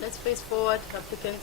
Let's face forward, applicant.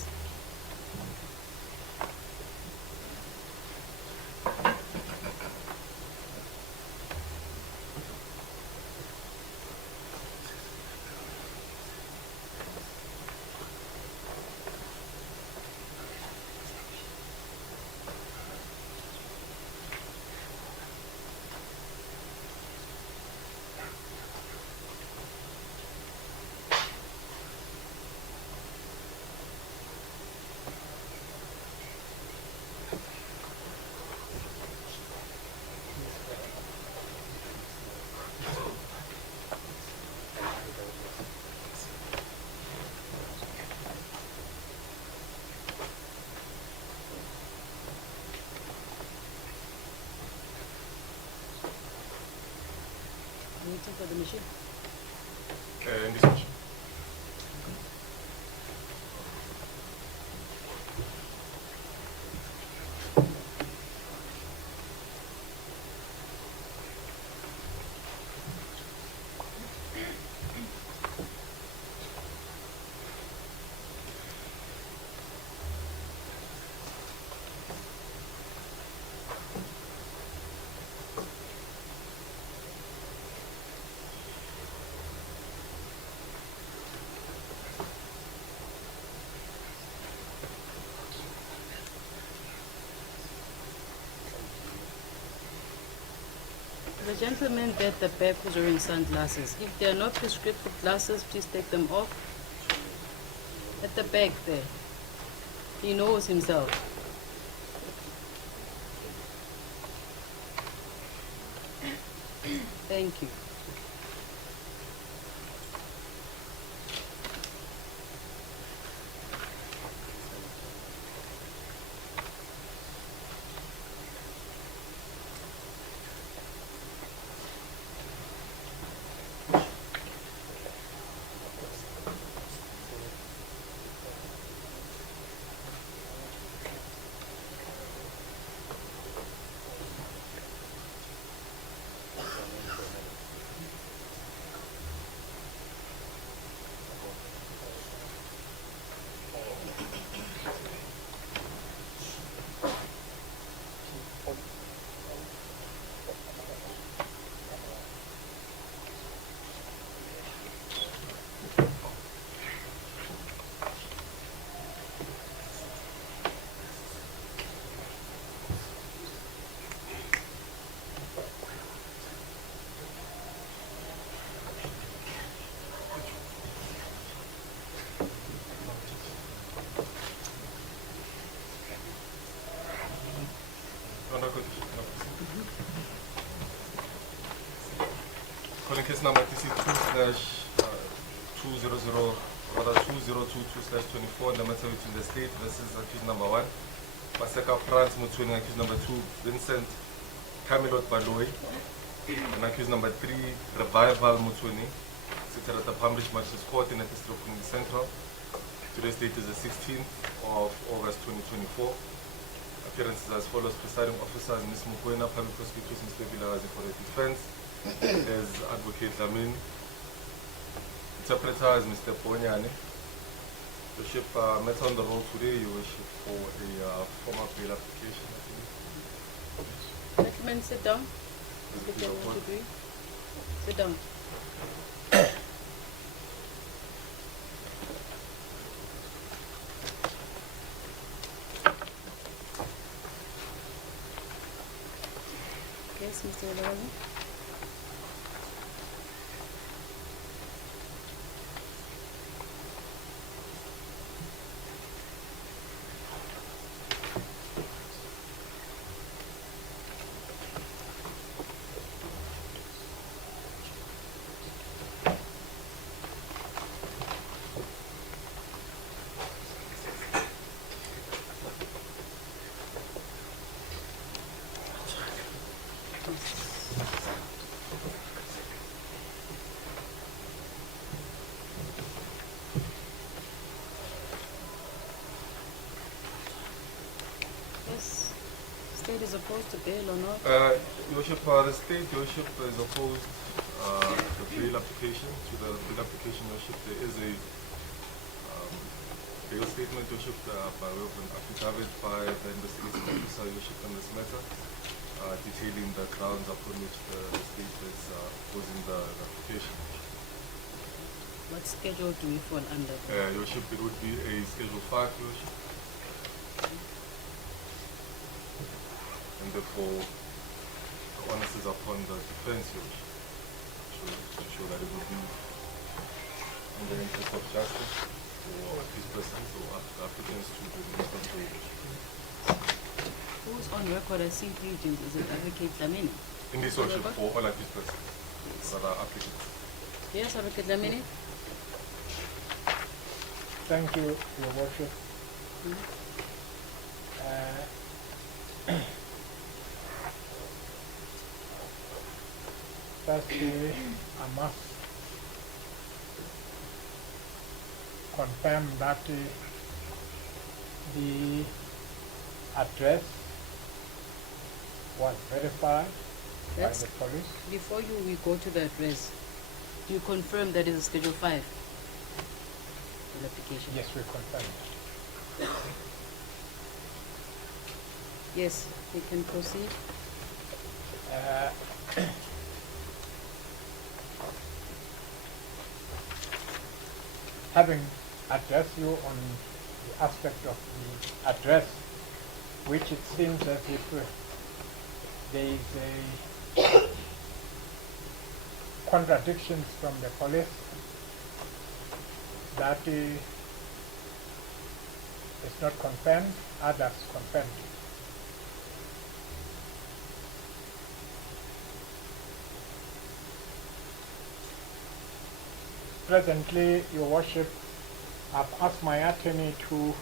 Waiting for the machine. In this machine. The gentleman at the back who's wearing sunglasses. If there are no prescriptive glasses, please take them off. At the back there. He knows himself. Thank you. Calling case number TC2/2022/24 in the matter between the state versus accused number 1, Paseka Mboro Motsoeneng, accused number 2, Vincent Camilot Baloy, and accused number 3, Revival Motsoeneng, seated at the Published Magistrate Court in the District of Community Central. Today's date is the 16th of August 2024. Appearances as follows: presiding officers Ms. Mukwena, public prosecutors Mr. Vilarazi for the defense, as Advocate Lamin, interpreter is Mr. Ponyane. Worship, matter on the roll today, your worship, for a formal bail application, I believe. Gentlemen, sit down. If you want to agree. Sit down. Yes, Mr. Vilarazi. Yes. State is opposed to bail or not? Your worship, the state, your worship, is opposed the bail application. To the bail application, your worship, there is a bail statement, your worship, by way of an affidavit by the investigating officer, your worship, on this matter, detailing the grounds upon which the state is opposing the application. What schedule do we fall under? Your worship, it would be a Schedule 5, your worship. And therefore, the onus is upon the defense, your worship, to show that it would be in the interest of justice for these persons or applicants to be released on bail. Who's on record as seat agent? Is it Advocate Lamini? In this worship, for all accused persons that are applicants. Yes, Advocate Lamini? Thank you, Your Worship. Firstly, I must confirm that the address was verified by the police. Before we go to the address, you confirm that is a Schedule 5 application? Yes, we confirm that. Yes, we can proceed. Having addressed you on the aspect of the address, which it seems as if there is a contradictions from the police that is not confirmed, others confirmed. Presently, Your Worship, I've asked my attorney to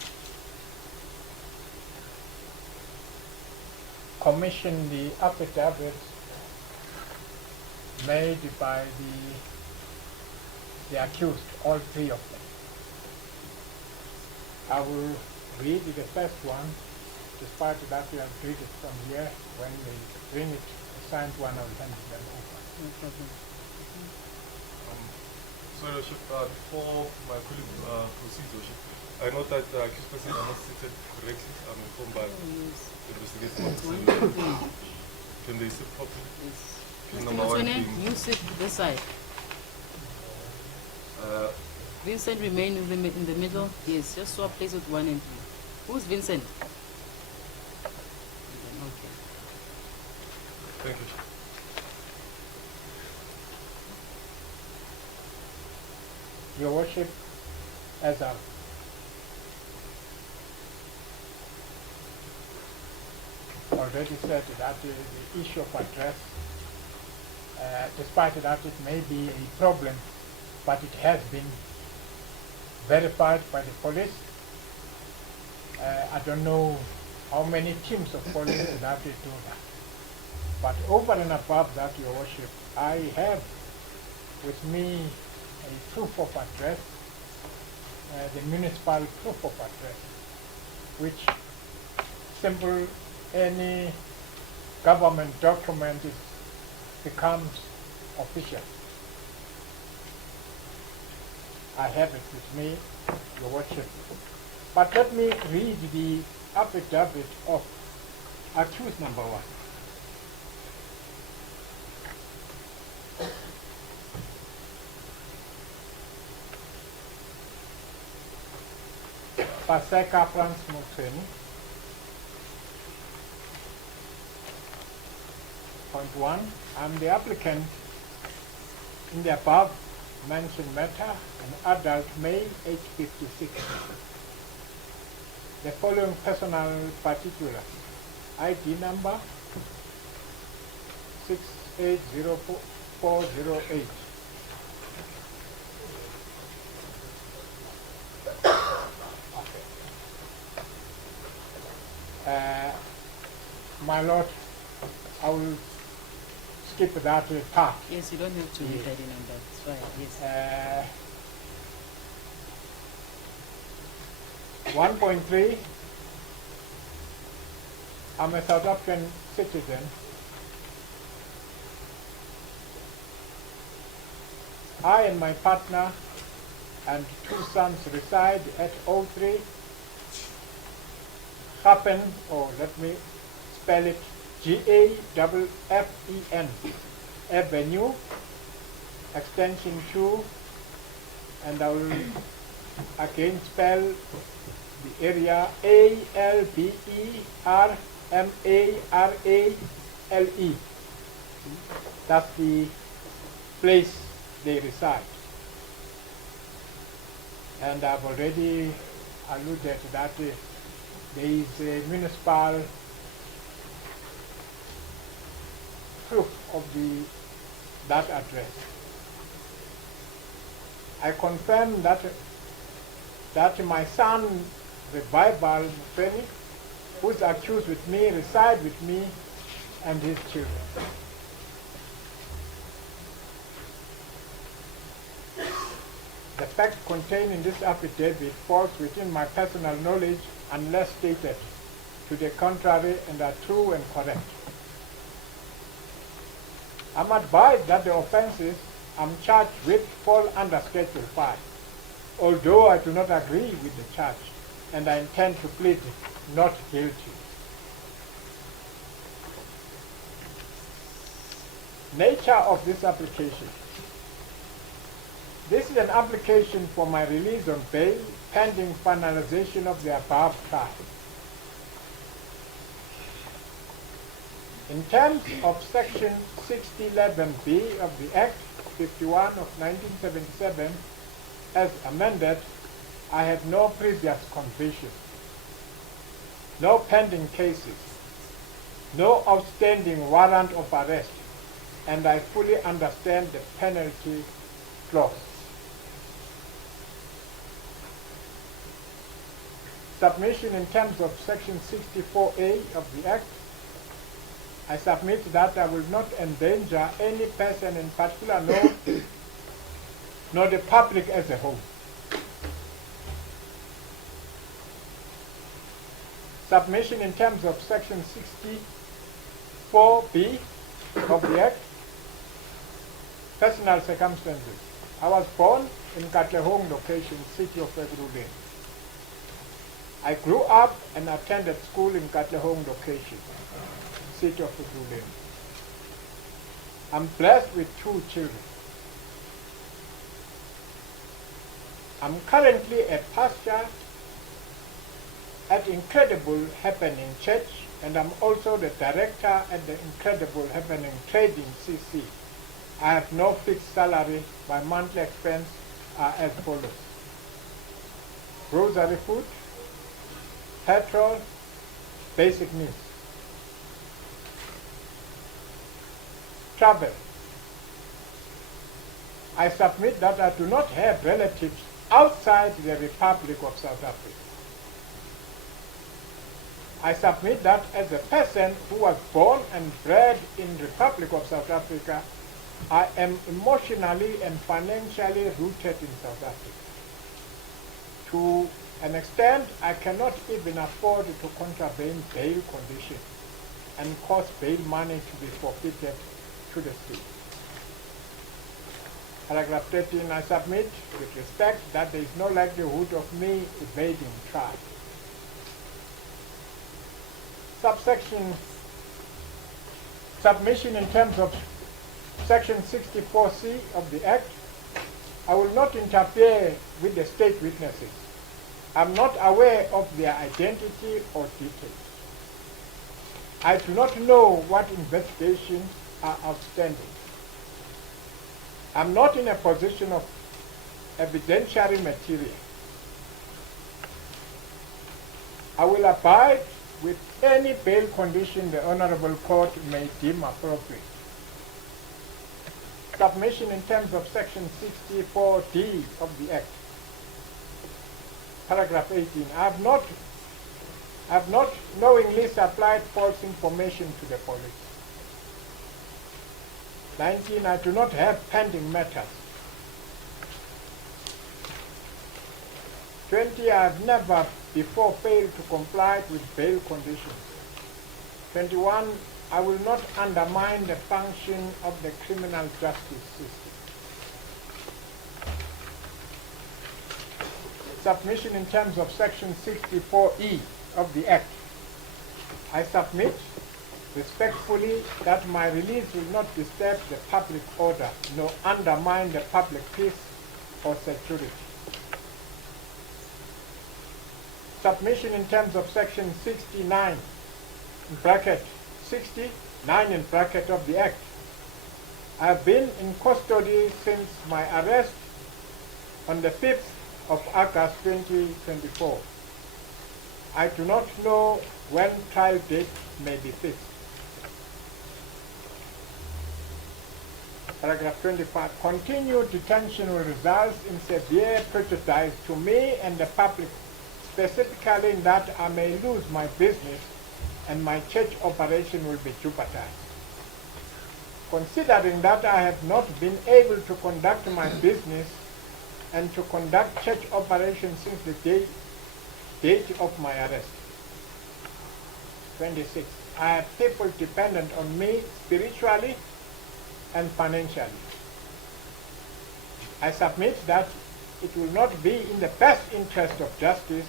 commission the affidavit made by the accused, all three of them. I will read the first one, despite that we have read it from here. When they bring it, the signed one, I will hand them over. No problem. So, Your worship, before my colleague proceeds, Your worship, I note that the accused person are not seated correctly. I'm informed by the investigating officer. Can they sit properly? Yes. Case Mr. number 1 Motsoeneng, being, you sit to this side. Vincent remain in the middle. Yes, just swap place with 1 and 3. Who's Vincent? Okay. thank you. Your Worship, as I've already said, that the issue of address despite that it may be a problem, but it has been verified by the police. I don't know how many teams of police that will do that. But over and above that, Your Worship, I have with me a proof of address, the municipal proof of address, which simple any government document becomes official. I have it with me, Your Worship. But let me read the affidavit of accused number 1. Paseka Mboro Motsoeneng. Point 1. I'm the applicant in the above mentioned matter, an adult male, age 56. The following personal particulars: ID number 6804408. My Lord, I will skip that part. Yes, you don't have to read ID number. It's fine. Yes. 1.3, I'm a South African citizen. I and my partner and 2 sons reside at 03 Gaffen, or let me spell it, Gaffen Avenue, extension 2, and I will again spell the area ALBERMARALE. That's the place they reside. And I've already alluded that there is a municipal proof of that address. I confirm that my son, Revival Motsoeneng, who is accused with me, reside with me and his children. The facts contained in this affidavit falls within my personal knowledge unless stated to the contrary and are true and correct. I'm advised that the offenses I'm charged with fall under Schedule 5, although I do not agree with the charge and I intend to plead not guilty. Nature of this application. This is an application for my release on bail pending finalization of the above trial. In terms of Section 6011B of the Act 51 of 1977, as amended, I have no previous conviction, no pending cases, no outstanding warrant of arrest, and I fully understand the penalty clause. Submission in terms of Section 64A of the Act, I submit that I will not endanger any person in particular, nor the public as a whole. Submission in terms of Section 64B of the Act, personal circumstances. I was born in Katlehong location, city of Ekurhuleni. I grew up and attended school in Katlehong location, city of Ekurhuleni. I'm blessed with 2 children. I'm currently a pastor at Incredible Happening Church, and I'm also the director at the Incredible Happening Trading CC. I have no fixed salary. My monthly expense are as follows: grocery food, petrol, basic needs. Travel, I submit that I do not have relatives outside the Republic of South Africa. I submit that as a person who was born and bred in the Republic of South Africa, I am emotionally and financially rooted in South Africa. To an extent, I cannot even afford to contravene bail conditions and cause bail money to be forfeited to the state. Paragraph 13, I submit with respect that there is no likelihood of me evading trial. Subsection submission in terms of Section 64C of the Act, I will not interfere with the state witnesses. I'm not aware of their identity or details. I do not know what investigations are outstanding. I'm not in a position of evidentiary material. I will abide with any bail condition the Honorable Court may deem appropriate. Submission in terms of Section 64D of the Act. Paragraph 18. I have not knowingly supplied false information to the police. 19. I do not have pending matters. 20. I have never before failed to comply with bail conditions. 21. I will not undermine the function of the criminal justice system. Submission in terms of Section 64E of the Act. I submit respectfully that my release will not disturb the public order nor undermine the public peace or security. Submission in terms of Section 69 in bracket 69 in bracket of the Act. I have been in custody since my arrest on the 5th of August 2024. I do not know when trial date may be fixed. Paragraph 25. Continued detention will result in severe prejudice to me and the public, specifically in that I may lose my business and my church operation will be jeopardized. Considering that I have not been able to conduct my business and to conduct church operations since the date of my arrest. 26. I have people dependent on me spiritually and financially. I submit that it will not be in the best interest of justice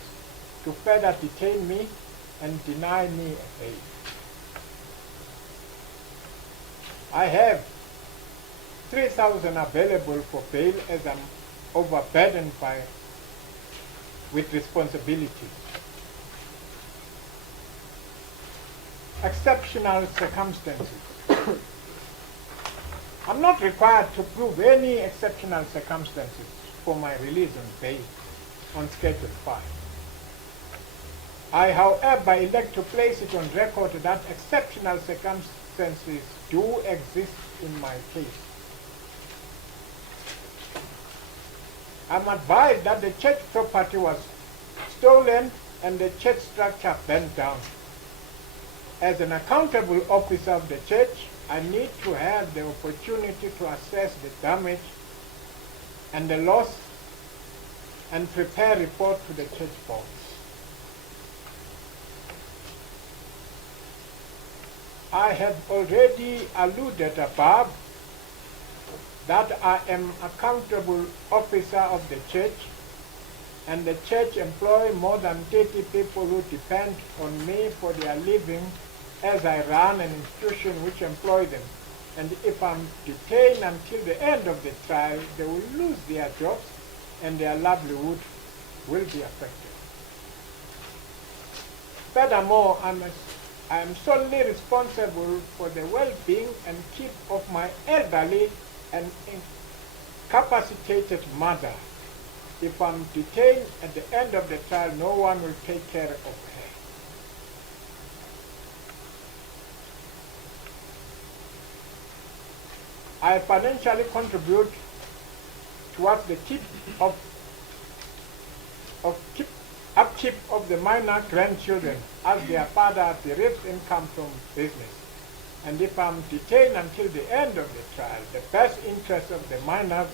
to further detain me and deny me a bail. I have 3,000 available for bail as I'm overburdened with responsibilities. Exceptional circumstances. I'm not required to prove any exceptional circumstances for my release on bail on Schedule 5. I, however, elect to place it on record that exceptional circumstances do exist in my case. I'm advised that the church property was stolen and the church structure burnt down. As an accountable officer of the church, I need to have the opportunity to assess the damage and the loss and prepare a report to the church board. I have already alluded above that I am accountable officer of the church, and the church employ more than 30 people who depend on me for their living as I run an institution which employ them. And if I'm detained until the end of the trial, they will lose their jobs and their livelihood will be affected. Furthermore, I am solely responsible for the well-being and keep of my elderly and incapacitated mother. If I'm detained at the end of the trial, no one will take care of her. I financially contribute towards the upkeep of the minor grandchildren as their father derives income from business. And if I'm detained until the end of the trial, the best interest of the minor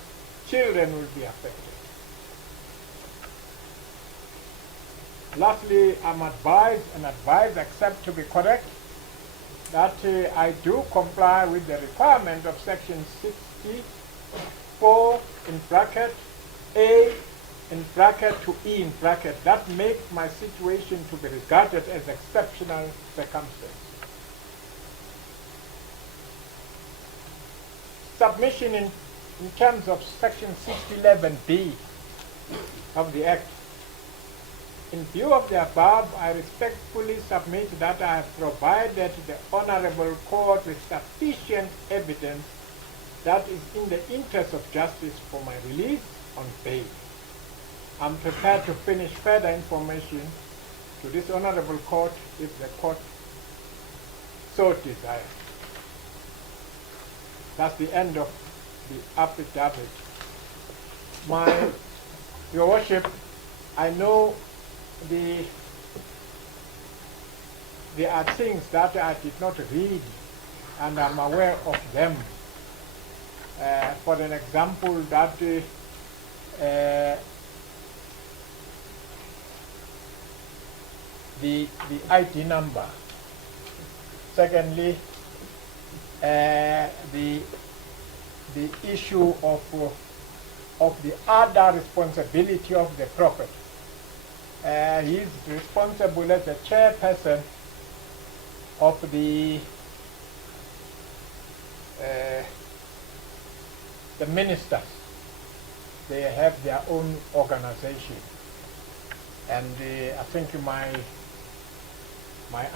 children will be affected. Lastly, I'm advised, except to be correct, that I do comply with the requirement of section 64 in bracket A in bracket to E in bracket. That makes my situation to be regarded as exceptional circumstance. Submission in terms of section 611B of the Act. In view of the above, I respectfully submit that I have provided the Honorable Court with sufficient evidence that is in the interest of justice for my release on bail. I'm prepared to furnish further information to this Honorable Court if the Court so desires. That's the end of the affidavit. Your Worship, I know there are things that I did not read, and I'm aware of them. For an example, that the ID number. Secondly, the issue of the other responsibility of the prophet. He is responsible as the chairperson of the ministers. They have their own organization, and I think my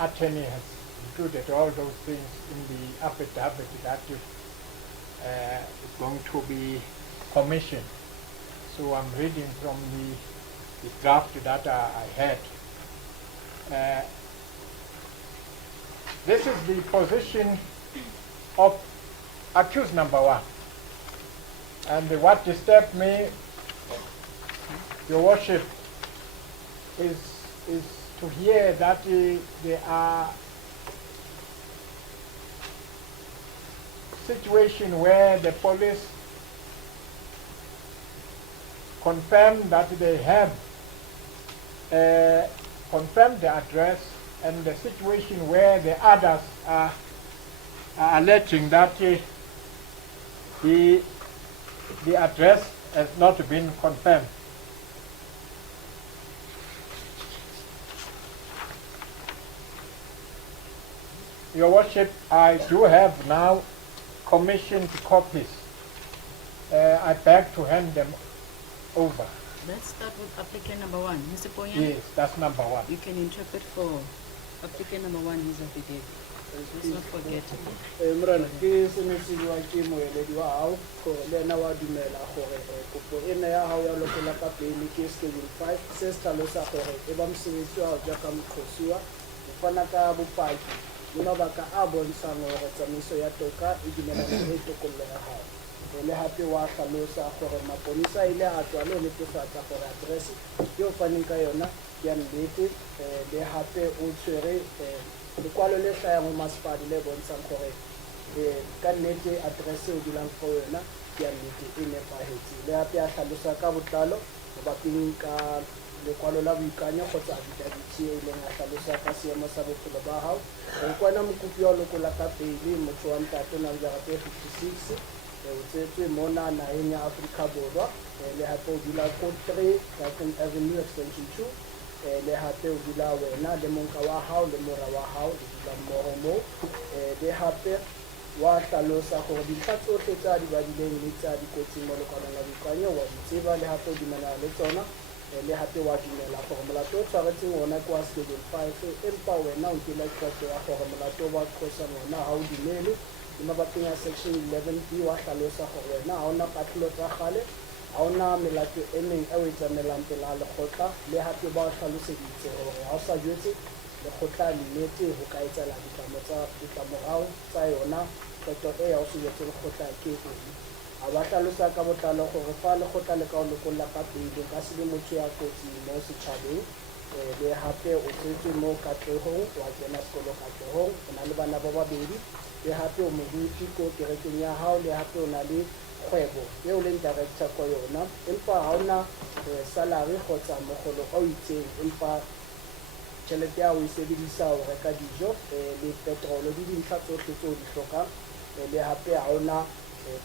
attorney has included all those things in the affidavit that is going to be commissioned. So I'm reading from the draft that I had. This is the position of accused number one. And what disturbed me, Your Worship, is to hear that there are situations where the police confirm that they have confirmed the address, and the situation where the others are alleging that the address has not been confirmed. Your Worship, I do have now commissioned copies. I beg to hand them over. Let's start with applicant number one. Mr. Ponya? Yes, that's number one. You can interpret for applicant number one, his affidavit. Let's not forget. Mrana, ke senesiwa ke moeledi wa hao go le ena wa dumela gore kopo ena ya hao ya lokela ka pele ke schedule 5 se se tlhalosa gore e ba mosebetsi wa jaaka moqosiwa o fana ka bopaki le mabaka a bontshang gore tsamaiso ya toka e dumelana le tokollo ya hao. Le hape wa tlhalosa gore maponisa ile a tswa le netefatsa gore address yo faneng ka yona ya nnete, le hape o tshwere lekwalo le hlaya mo masepadi le bontshang gore ka nnete address o dulang go yona ya nnete e nepahetse. Le hape a tlhalosa ka botlalo baping ka lekwalo la boikanyo kgotsa affidavit e leng a tlhalosa ka seemo sa bophelo ba hao. Re kwana mokopi wa lokola ka pele motho wa ntate na jara 56 o tsetswe mona naheng ya Afrika Borwa, le hape o dula ko 3 Dalton Avenue extension 2, le hape o dula wena le monka wa hao le mora wa hao le dula mmoho mo, le hape wa tlhalosa gore dintlha tsotlhe tsa di badileng le tsa dikotsing mo lekwalong la boikanyo wa di tseba, le hape o dumelana le tsona, le hape wa dumela gore molato o tshwaretseng ona ke wa schedule 5, empa wena o nkile qeto ya gore molato wa qosa ngwana ha o dumele. Mabapi ya section 11B wa tlhalosa gore wena ha ona patlelo tsa gale, ha ona melato e meng e o itsamaelang pela lekgotla, le hape ba tlhaloseditse gore ha o sa jwetse lekgotla nnete ho ka etsala ditlamorao tsa yona qeto e ya o se jwetse lekgotla ke eng. a ba tlhalosa ka botlalo gore fa lekgotla le ka o lokolla ka pele ka se le motho ya kotsi mo setšhabeng le gape o tsetswe mo katlegong wa tsena sekolo katlegong o na le bana ba babedi le gape o moruti ko kerekeng ya gago le gape o na le kgwebo e o leng director ko yona empa ga o na salary kgotsa mogolo o itseng empa tšhelete ya o e sebedisa go reka dijo le petrolo le dintlha tsotlhe tse o di tlhokang le gape ga o na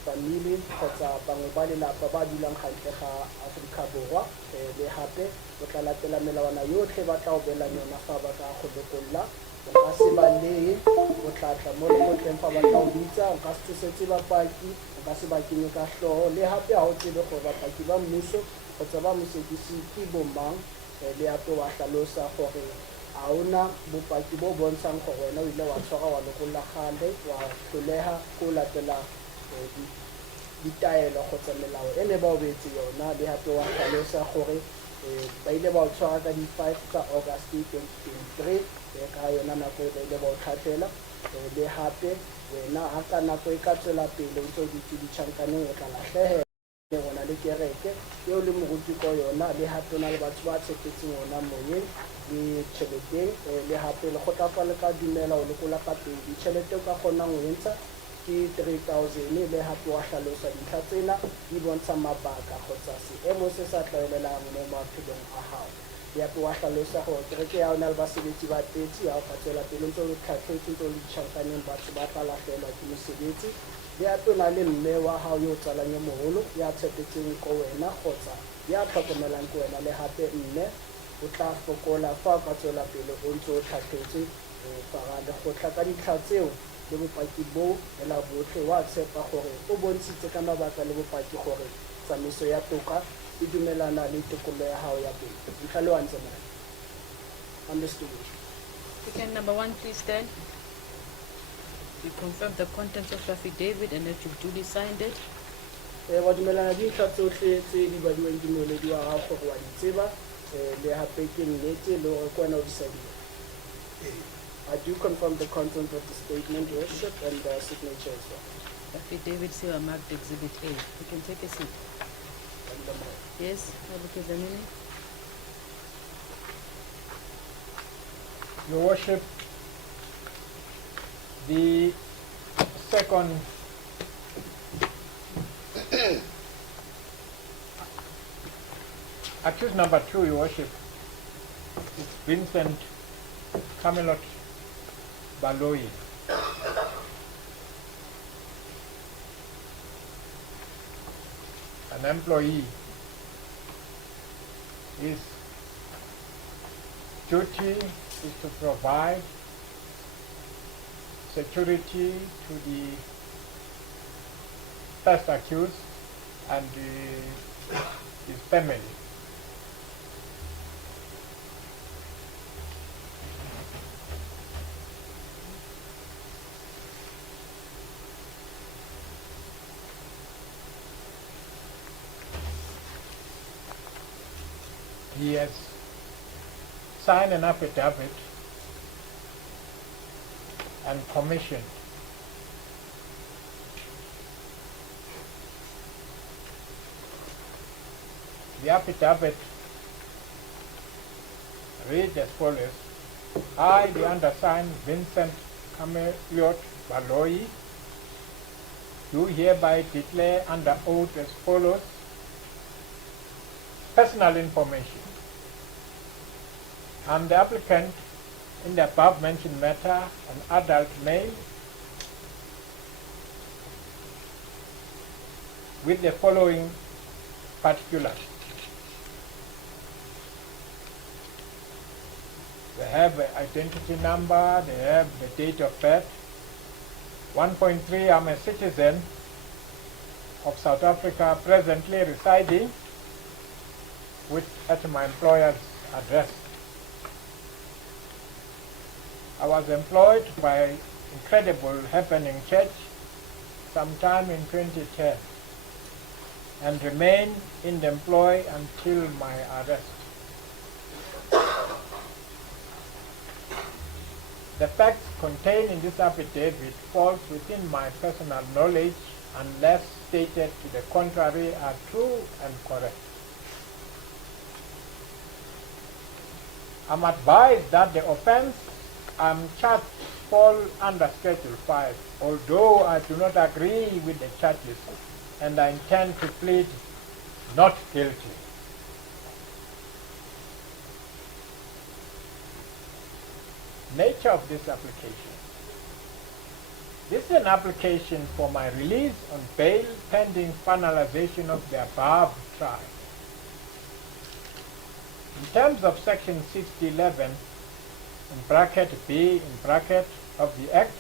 family kgotsa bangwe ba lelapa ba dulang gantle ga Aforika Borwa le gape o tla latela melawana yotlhe ba tla o belang yona fa ba ka go lekolla o ka se baleye o tla tla mo lekotleng fa ba tla o bitsa o ka se tshosetse bapaki o ka se ba kenye ka tlhogo le gape ga o tsebe gore bapaki ba mmuso kgotsa ba mosekisi ke bomang le gape wa tlhalosa gore ga ona bopaki bo bontshang gore wena o ile wa tshwara wa lekolla gale wa tlholega ko latela ditaelo kgotsa melao e ne ba o beetse yona le gape wa tlhalosa gore ba ile ba o tshwara ka di-5 tsa August 2023 ka yona nako e ba ile ba o tlhatlhela le gape wena ga ka nako e ka tswela pele o ntse o ditse ditšhankaneng o tla latlhegela go na le kereke eo le moruti ko yona le gape o na le batho ba tshepetseng ona moyeng le tšheleteng le gape le go tlafa le ka dumela o lekola ka pedi tšhelete o ka kgonang o e ntsha ke 3,000 le gape wa tlhalosa dintlha tsena di bontsha mabaka kgotsa seemo se sa tlwaelelang mo maphelong a gago le gape wa tlhalosa gore kereke ya ona le basebetsi ba 30 ga o ka tswela pele ntse o le tlhatlhetse ntse o le ditšhankaneng batho ba tla latlhelwa ke mosebetsi le gape o na le mme wa gago yo o tsalang yo mogolo ya tshepetseng ko wena kgotsa ya tlhokomelang ko wena le gape mme o tla fokola fa o ka tswela pele o ntse o tlhatlhetse fara lekgotla ka dintlha tseo le bopaki bo la botlhe wa tshepa gore o bontshitse ka mabaka le bopaki gore tsamaiso ya toka e dumelana le tokolo ya gago ya pele ntlha le wa ntse mona understood. Applicant number 1, please stand. You confirm the contents of the affidavit and that you've duly signed it. Wa dumelana dintlha tsotlhe tse di badiweng ke moeledi wa gago gore wa di tseba le gape ke nnete le gore ke wena o di sadile. I do confirm the content of the statement, Your Worship, and the signature as well. Affidavit here marked Exhibit A. You can take a seat. Yes, Advocate Zanini. Your Worship, the second accused number 2, Your Worship, is Vincent Camelot Baloi. An employee. His duty is to provide security to the first accused and his family. He has signed an affidavit and commissioned the affidavit reads as follows: I, the undersigned Vincent Camelot Baloi, do hereby declare under oath as follows: personal information. I'm the applicant in the above mentioned matter, an adult male, with the following particulars. They have an identity number, they have the date of birth. 1.3, I'm a citizen of South Africa, presently residing at my employer's address. I was employed by Incredible Happening Church sometime in 2010 and remained in the employ until my arrest. The facts contained in this affidavit falls within my personal knowledge unless stated to the contrary are true and correct. I'm advised that the offense I'm charged fall under Schedule 5, although I do not agree with the charges and I intend to plead not guilty. Nature of this application. This is an application for my release on bail pending finalization of the above trial. In terms of Section 6011 in bracket B in bracket of the Act,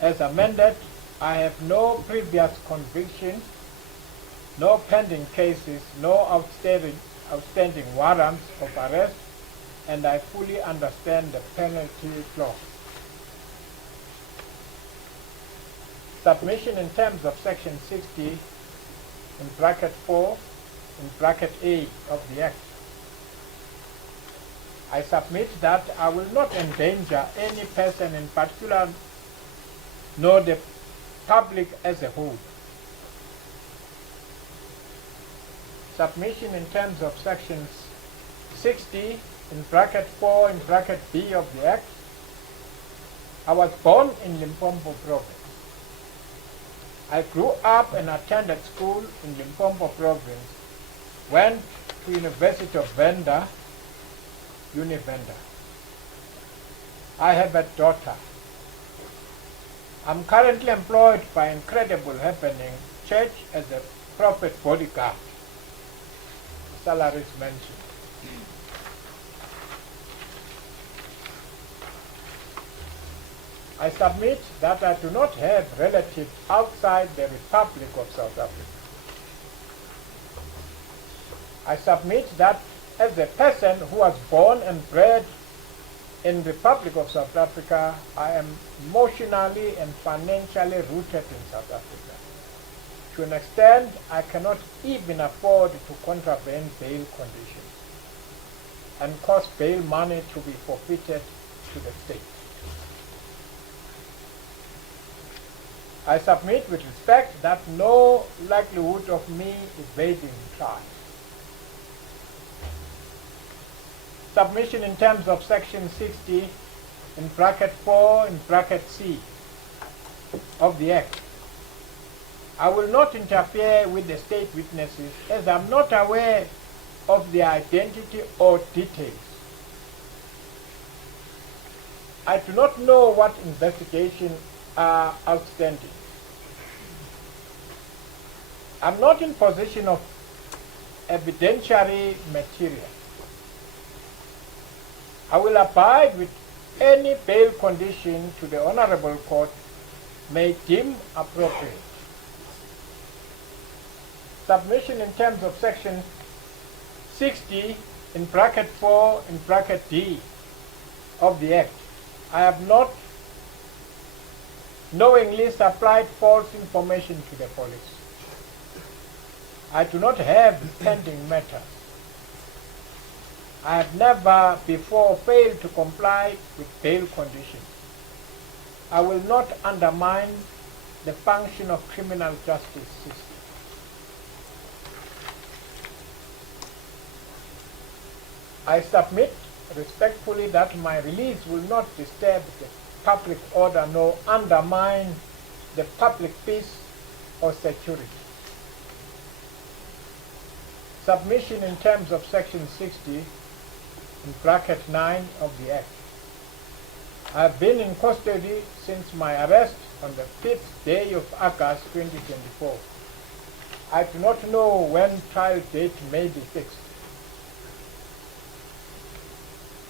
as amended, I have no previous conviction, no pending cases, no outstanding warrants of arrest, and I fully understand the penalty clause. Submission in terms of Section 60 in bracket 4 in bracket A of the Act. I submit that I will not endanger any person in particular nor the public as a whole. Submission in terms of Section 60 in bracket 4 in bracket B of the Act. I was born in Limpopo Province. I grew up and attended school in Limpopo Province, went to University of Venda, Univenda. I have a daughter. I'm currently employed by Incredible Happening Church as a prophet bodyguard. Salaries mentioned. I submit that I do not have relatives outside the Republic of South Africa. I submit that as a person who was born and bred in the Republic of South Africa, I am emotionally and financially rooted in South Africa. To an extent, I cannot even afford to contravene bail conditions and cause bail money to be forfeited to the state. I submit with respect that no likelihood of me evading trial. Submission in terms of Section 60 in bracket 4 in bracket C of the Act. I will not interfere with the state witnesses as I am not aware of their identity or details. I do not know what investigations are outstanding. I'm not in possession of evidentiary material. I will abide with any bail condition to the Honorable Court may deem appropriate. Submission in terms of Section 60 in bracket 4 in bracket D of the Act. I have not knowingly supplied false information to the police. I do not have pending matters. I have never before failed to comply with bail conditions. I will not undermine the function of criminal justice system. I submit respectfully that my release will not disturb the public order nor undermine the public peace or security. Submission in terms of Section 60 in bracket 9 of the Act. I have been in custody since my arrest on the 5th day of August 2024. I do not know when trial date may be fixed.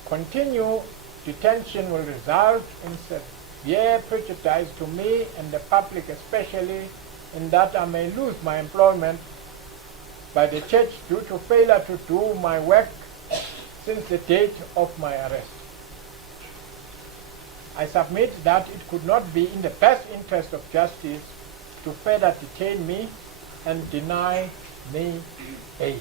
Continued detention will result in severe prejudice to me and the public, especially in that I may lose my employment by the church due to failure to do my work since the date of my arrest. I submit that it could not be in the best interest of justice to further detain me and deny me aid.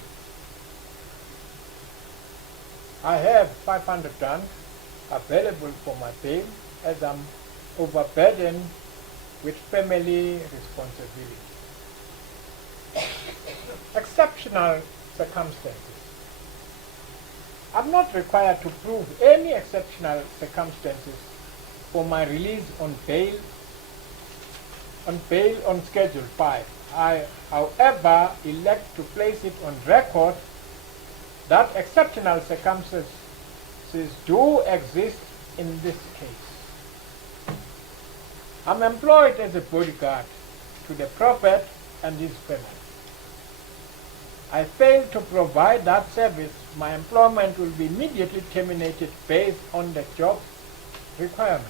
I have 500 rand available for my bail as I'm overburdened with family responsibility. Exceptional circumstances. I'm not required to prove any exceptional circumstances for my release on bail on Schedule 5. I, however, elect to place it on record that exceptional circumstances do exist in this case. I'm employed as a bodyguard to the Prophet and his family. I fail to provide that service, my employment will be immediately terminated based on the job requirement.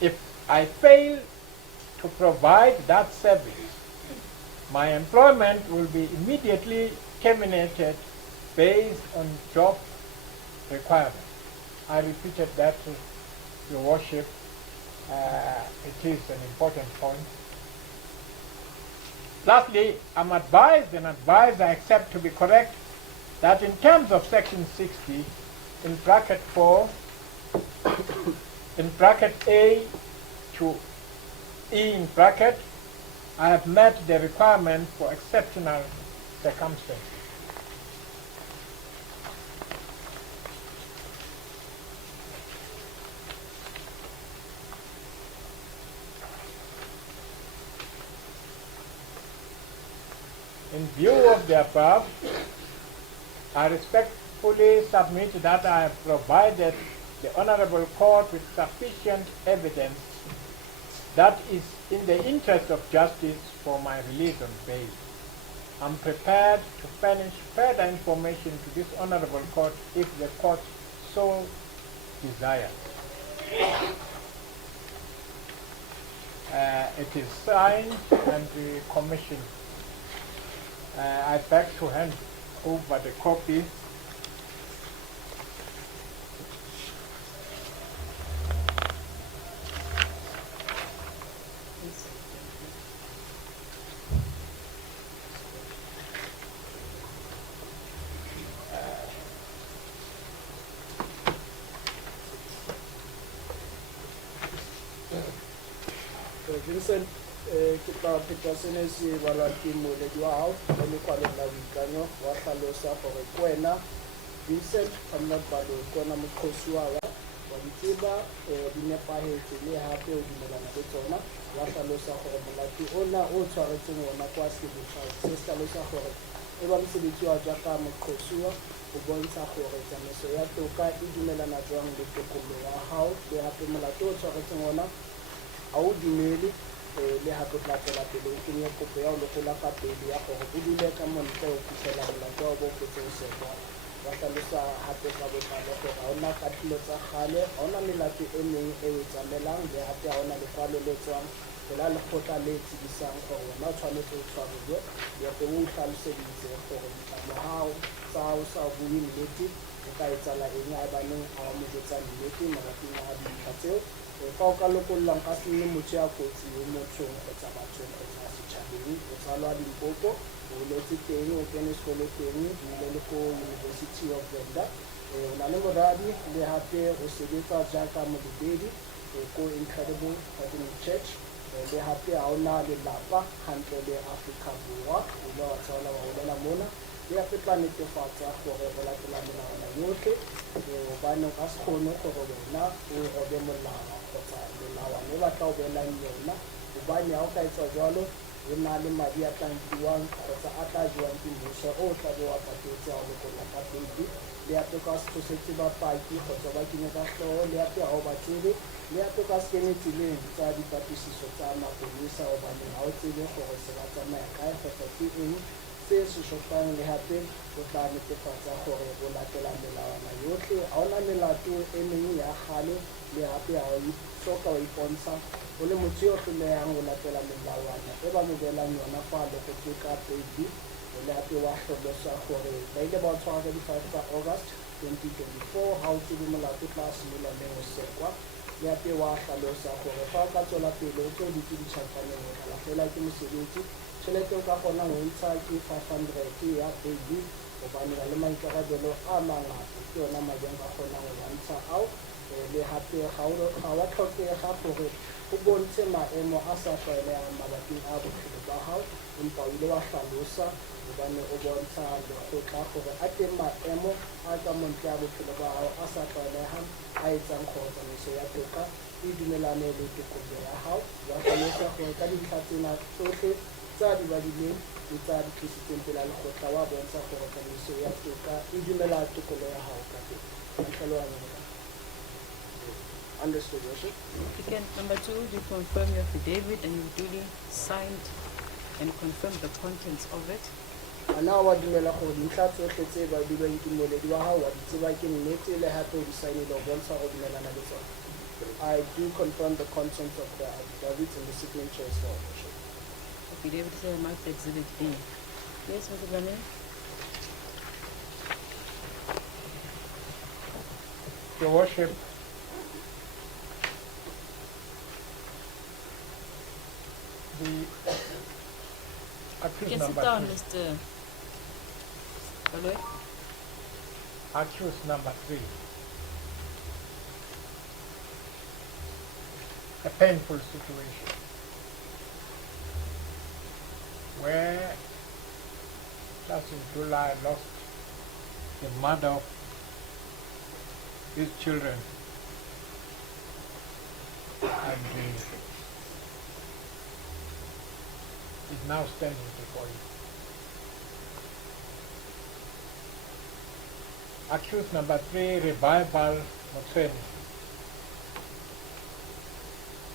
If I fail to provide that service, my employment will be immediately terminated based on job requirement. I repeated that to Your Worship. It is an important point. Lastly, I'm advised I accept to be correct that in terms of Section 60, in bracket 4, in bracket A to E in bracket, I have met the requirement for exceptional circumstances. In view of the above, I respectfully submit that I have provided the Honorable Court with sufficient evidence that is in the interest of justice for my release on bail. I'm prepared to furnish further information to this Honorable Court if the Court so desires. It is signed and commissioned. I beg to hand over the copy. Vincent, ke tla pheta sene se balwa ke moledi wa hao le lekwalong la boikanyo wa hlalosa gore ke wena Vincent Mboro Motsoeneng wa ditseba di nepahetse le hape o dumelana le tsona wa hlalosa gore molati ona o tshwaretseng ona kwa sebetsa se hlalosa gore e ba mosebetsi wa jaaka moqosuwa o bontsha gore tsamaiso ya toka e dumelana jwang le tokolo ya hao le hape molati o tshwaretseng ona a o dumele le hape tla tsela pele o kenye kopo ya ho lokola ka pele ya gore o dule ka montle o fitlhela molato wa bo kotseng sekwa wa hlalosa hape ka botlalo gore ha ona katilo tsa kgale ha ona melato e meng e o tsamaelang le hape ha ona lekwalo le tswang la lekgotla le tsebisang gore wena o tshwanetse o tshwarelwe le hape o hlaloseditse gore ditlamorao tsa hao sa ho bue nnete o ka etsala eng haebaneng ha o mo jwetsa nnete malapeng a dintlha tseo fa o ka lokollang ka sene motho ya kotsi yo mothong kgotsa bathong kgotsa setšhabeng o tsalwa Limpopo o letse teng o kene sekolo teng o ile le ko University of Venda o na le moradi le hape o sebetsa jaaka modubedi ko Incredible Catholic Church le hape ha ona lelapa hantle le Afrika Borwa o ile wa tsala wa holela mona le hape tla netefatsa gore o latela melawana yotlhe hobane o ka se kgone gore wena o robe molao kgotsa melawana e batla o beelang yona hobane ha o ka etsa jwalo o na le madi a tla nkiwang kgotsa a tla jewang ke mmuso o tla be wa patetse ha o lokolla ka pedi le hape ka se thusetse bapaki kgotsa ba kenye ka hlooho le hape ha o ba tsebe le hape ka se kene tseleng tsa dipatlisiso tsa maponesa hobane ha o tsebe gore se ba tsamaya kae kgotsa ke eng se sešotlang le hape o tla netefatsa gore o latela melawana yotlhe ha ona melato e meng ya kgale le hape ha o soka wa ipontsha o le motho yo tlolehang o latela melawana e ba mo beelang yona fa lekgotla ka pedi le hape wa hlalosa gore ba ile ba o tshwara ka di-5 tsa August 2024 ha o tsebe molato tla simolola le ho sekwa le hape wa hlalosa gore fa o ka tswela pele o tlo ditse ditšhakaneng o tla fela ke mosebetsi tšhelete o ka kgona go ntsha ke 500 ya baby o hobane na le maikarabelo a mangata ke yona madi a nka kgonang ho lwantsha ao le hape ga wa tlhokega gore o bontshe maemo a sa tlwaelehang mabaping a bophelo ba hao empa o ile wa hlalosa hobane o bontsha lekgotla gore a teng maemo a ka montle a bophelo ba hao a sa tlwaelehang a etsang gore tsamaiso ya toka e dumelane le tikoloho ya hao wa hlalosa gore ka dintlha tsena tsohle tsa di badileng le tsa di tlisitseng pela lekgotla wa bontsha gore tsamaiso ya toka e dumela tikoloho ya hao ka teng. Understood, Worship. Applicant number 2, do you confirm your affidavit and you duly signed and confirmed the contents of it? Ana wa dumela gore dintlha tsohle tse ba di bang ke moledi wa hao wa di tseba ke nnete le hape o di signile o bontsha go dumelana le tsona. I do confirm the contents of the affidavit and the signature as well, Worship. Affidavit is marked Exhibit B. Yes, Mr. Bane? Your Worship, the You accused can sit number down, 3. Mr. Baloy. Accused number 3. A painful situation where just in July lost the mother of his children and is now standing before you. Accused number 3, Revival Motsoeneng.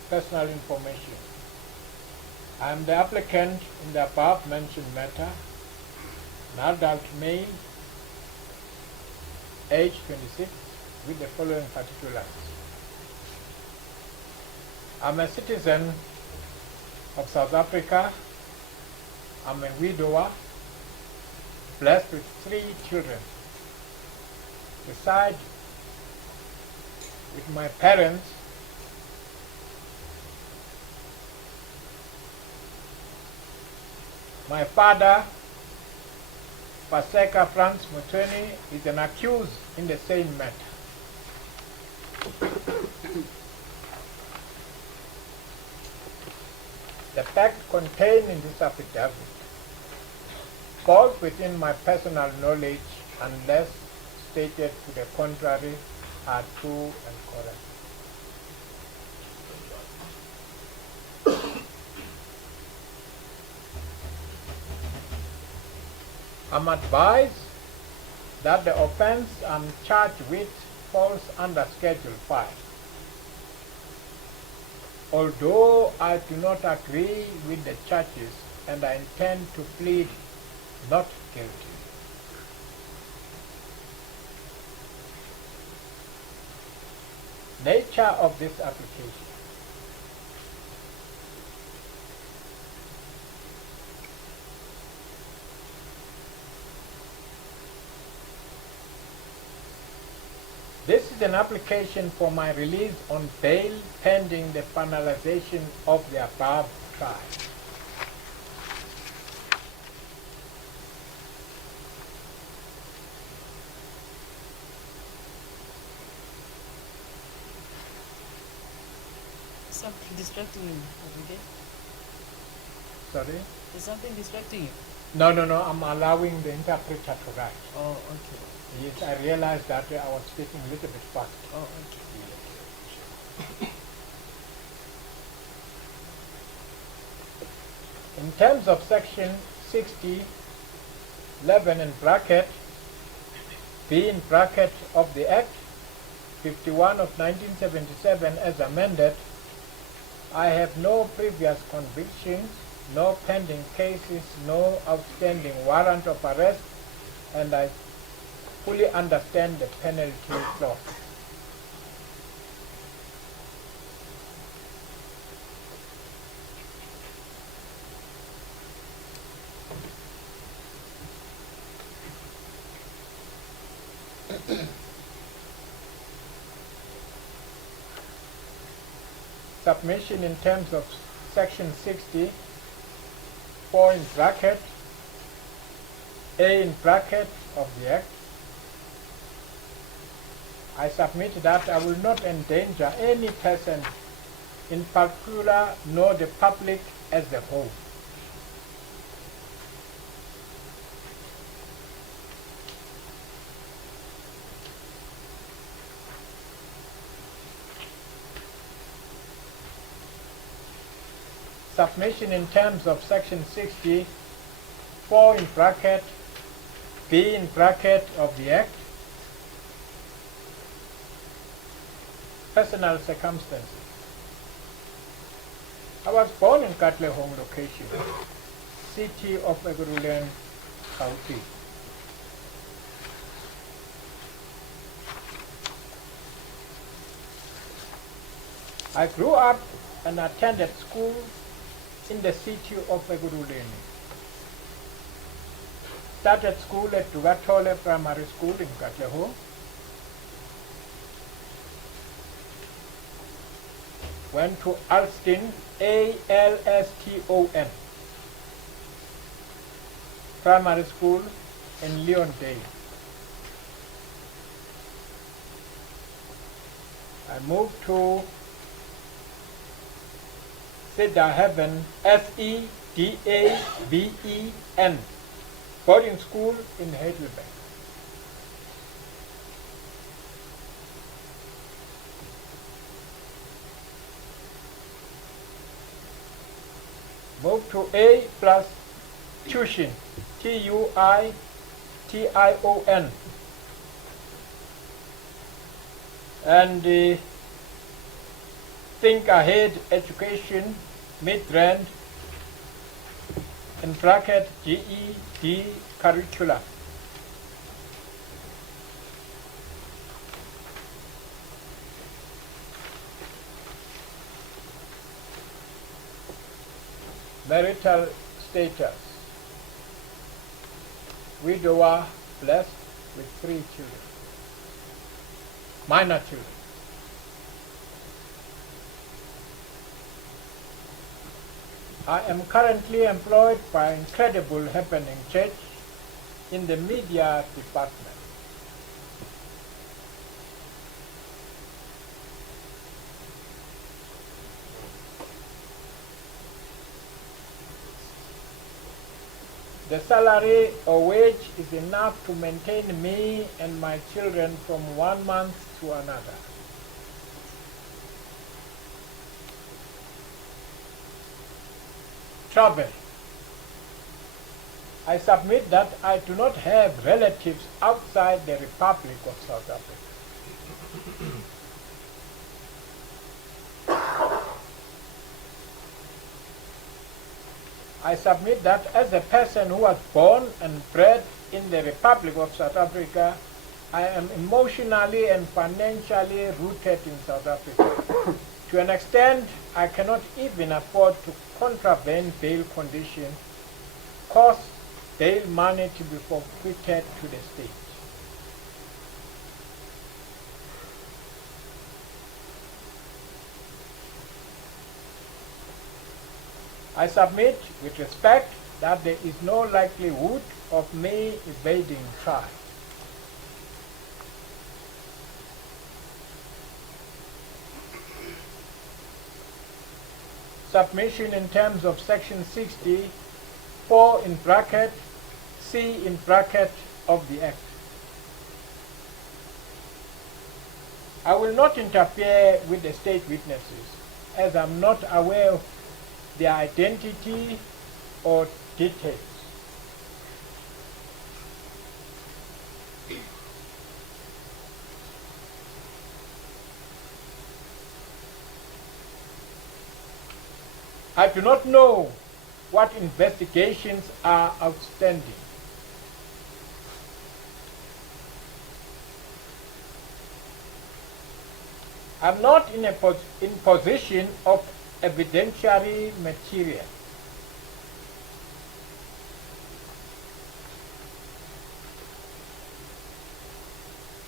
Personal information. I am the applicant in the above mentioned matter, an adult male, age 26, with the following particulars. I'm a citizen of South Africa. I'm a widower, blessed with 3 children. Reside with my parents My father, Paseka Motsoeneng, is an accused in the same matter. The fact contained in this affidavit falls within my personal knowledge unless stated to the contrary are true and correct. I'm advised that the offense I'm charged with falls under Schedule 5. Although I do not agree with the charges and I intend to plead not guilty. Nature of this application. This is an application for my release on bail pending the finalization of the above trial. Something distracting you, okay? Sorry? Is something distracting you? No, I'm allowing the interpreter to write. Oh, okay. Yes, I realized that I was speaking a little bit fast. Oh, okay. In terms of section 60, 11 in bracket, B in bracket of the Act 51 of 1977 as amended, I have no previous convictions, no pending cases, no outstanding warrant of arrest, and I fully understand the penalty clause. Submission in terms of section 60, 4 in bracket, A in bracket of the Act, I submit that I will not endanger any person in particular nor the public as a whole. Submission in terms of section 60, 4 in bracket, B in bracket of the Act. Personal circumstances. I was born in Katlehong location, city of Ekurhuleni, Gauteng. I grew up and attended school in the city of Ekurhuleni. Started school at Dugatole Primary School in Katlehong. Went to Alston, A-L-S-T-O-N, primary school in Leondale. I moved to Sedahaven, S-E-D-A-V-E-N, boarding school in Heidelberg. Moved to A plus tuition, T-U-I-T-I-O-N, and Think Ahead Education, Midrand, in bracket GED curricula. Marital status. Widower, blessed with 3 children, minor children. I am currently employed by Incredible Happening Church in the media department. The salary or wage is enough to maintain me and my children from 1 month to another. Travel. I submit that I do not have relatives outside the Republic of South Africa. I submit that as a person who was born and bred in the Republic of South Africa, I am emotionally and financially rooted in South Africa. To an extent, I cannot even afford to contravene bail conditions, cause bail money to be forfeited to the state. I submit with respect that there is no likelihood of me evading trial. Submission in terms of section 60, 4 in bracket, C in bracket of the Act. I will not interfere with the state witnesses, as I am not aware of their identity or details. I do not know what investigations are outstanding. I'm not in position of evidentiary material.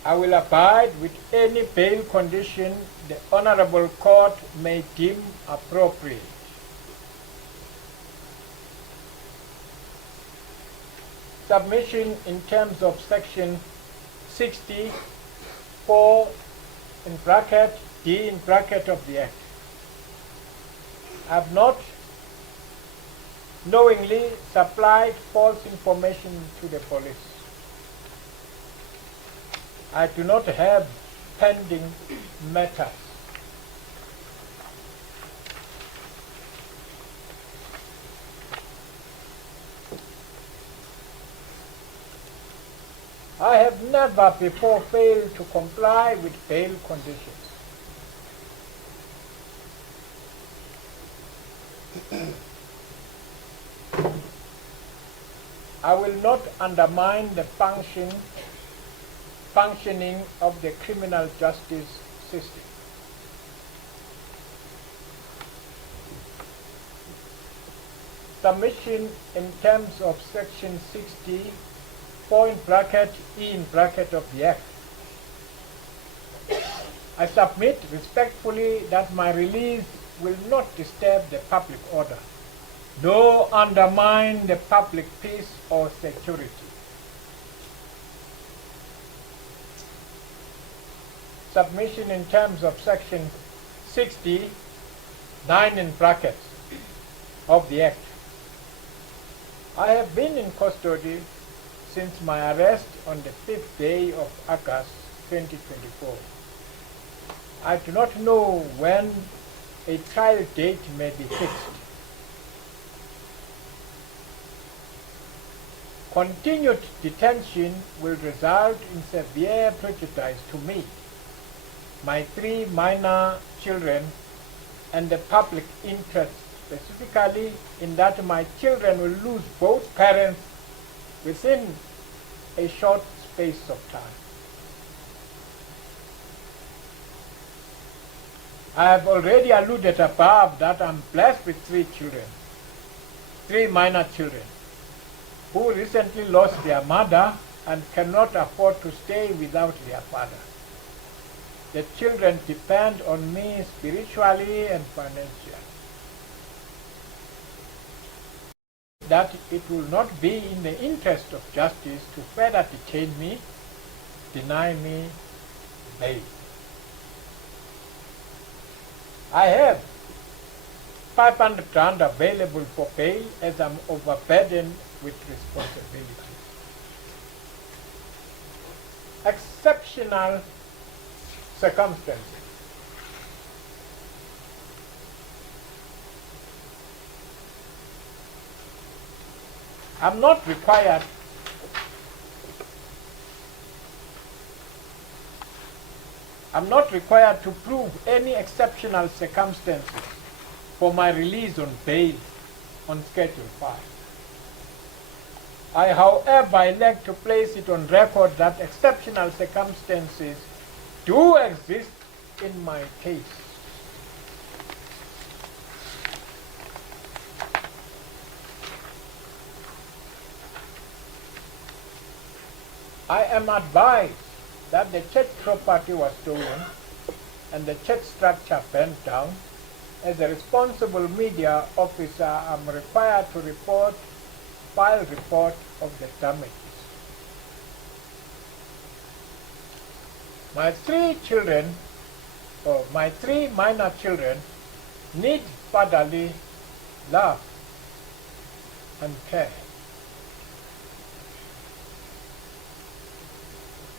I will abide with any bail condition the Honorable Court may deem appropriate. submission in terms of section 64 in bracket D in bracket of the Act. I have not knowingly supplied false information to the police. I do not have pending matters. I have never before failed to comply with bail conditions. I will not undermine the functioning of the criminal justice system. Submission in terms of section 64 in bracket E in bracket of the Act. I submit respectfully that my release will not disturb the public order, nor undermine the public peace or security. Submission in terms of section 69 in brackets of the Act. I have been in custody since my arrest on the 5th day of August 2024. I do not know when a trial date may be fixed. Continued detention will result in severe prejudice to me, my 3 minor children, and the public interest, specifically in that my children will lose both parents within a short space of time. I have already alluded above that I'm blessed with 3 children, 3 minor children, who recently lost their mother and cannot afford to stay without their father. The children depend on me spiritually and financially. That it will not be in the interest of justice to further detain me, deny me bail. I have 500 rand available for bail as I'm overburdened with responsibility. Exceptional circumstances. I'm not required to prove any exceptional circumstances for my release on bail on Schedule 5. I, however, elect to place it on record that exceptional circumstances do exist in my case. I am advised that the church property was stolen and the church structure burnt down. As a responsible media officer, I'm required to file report of the damages. My 3 minor children need fatherly love and care.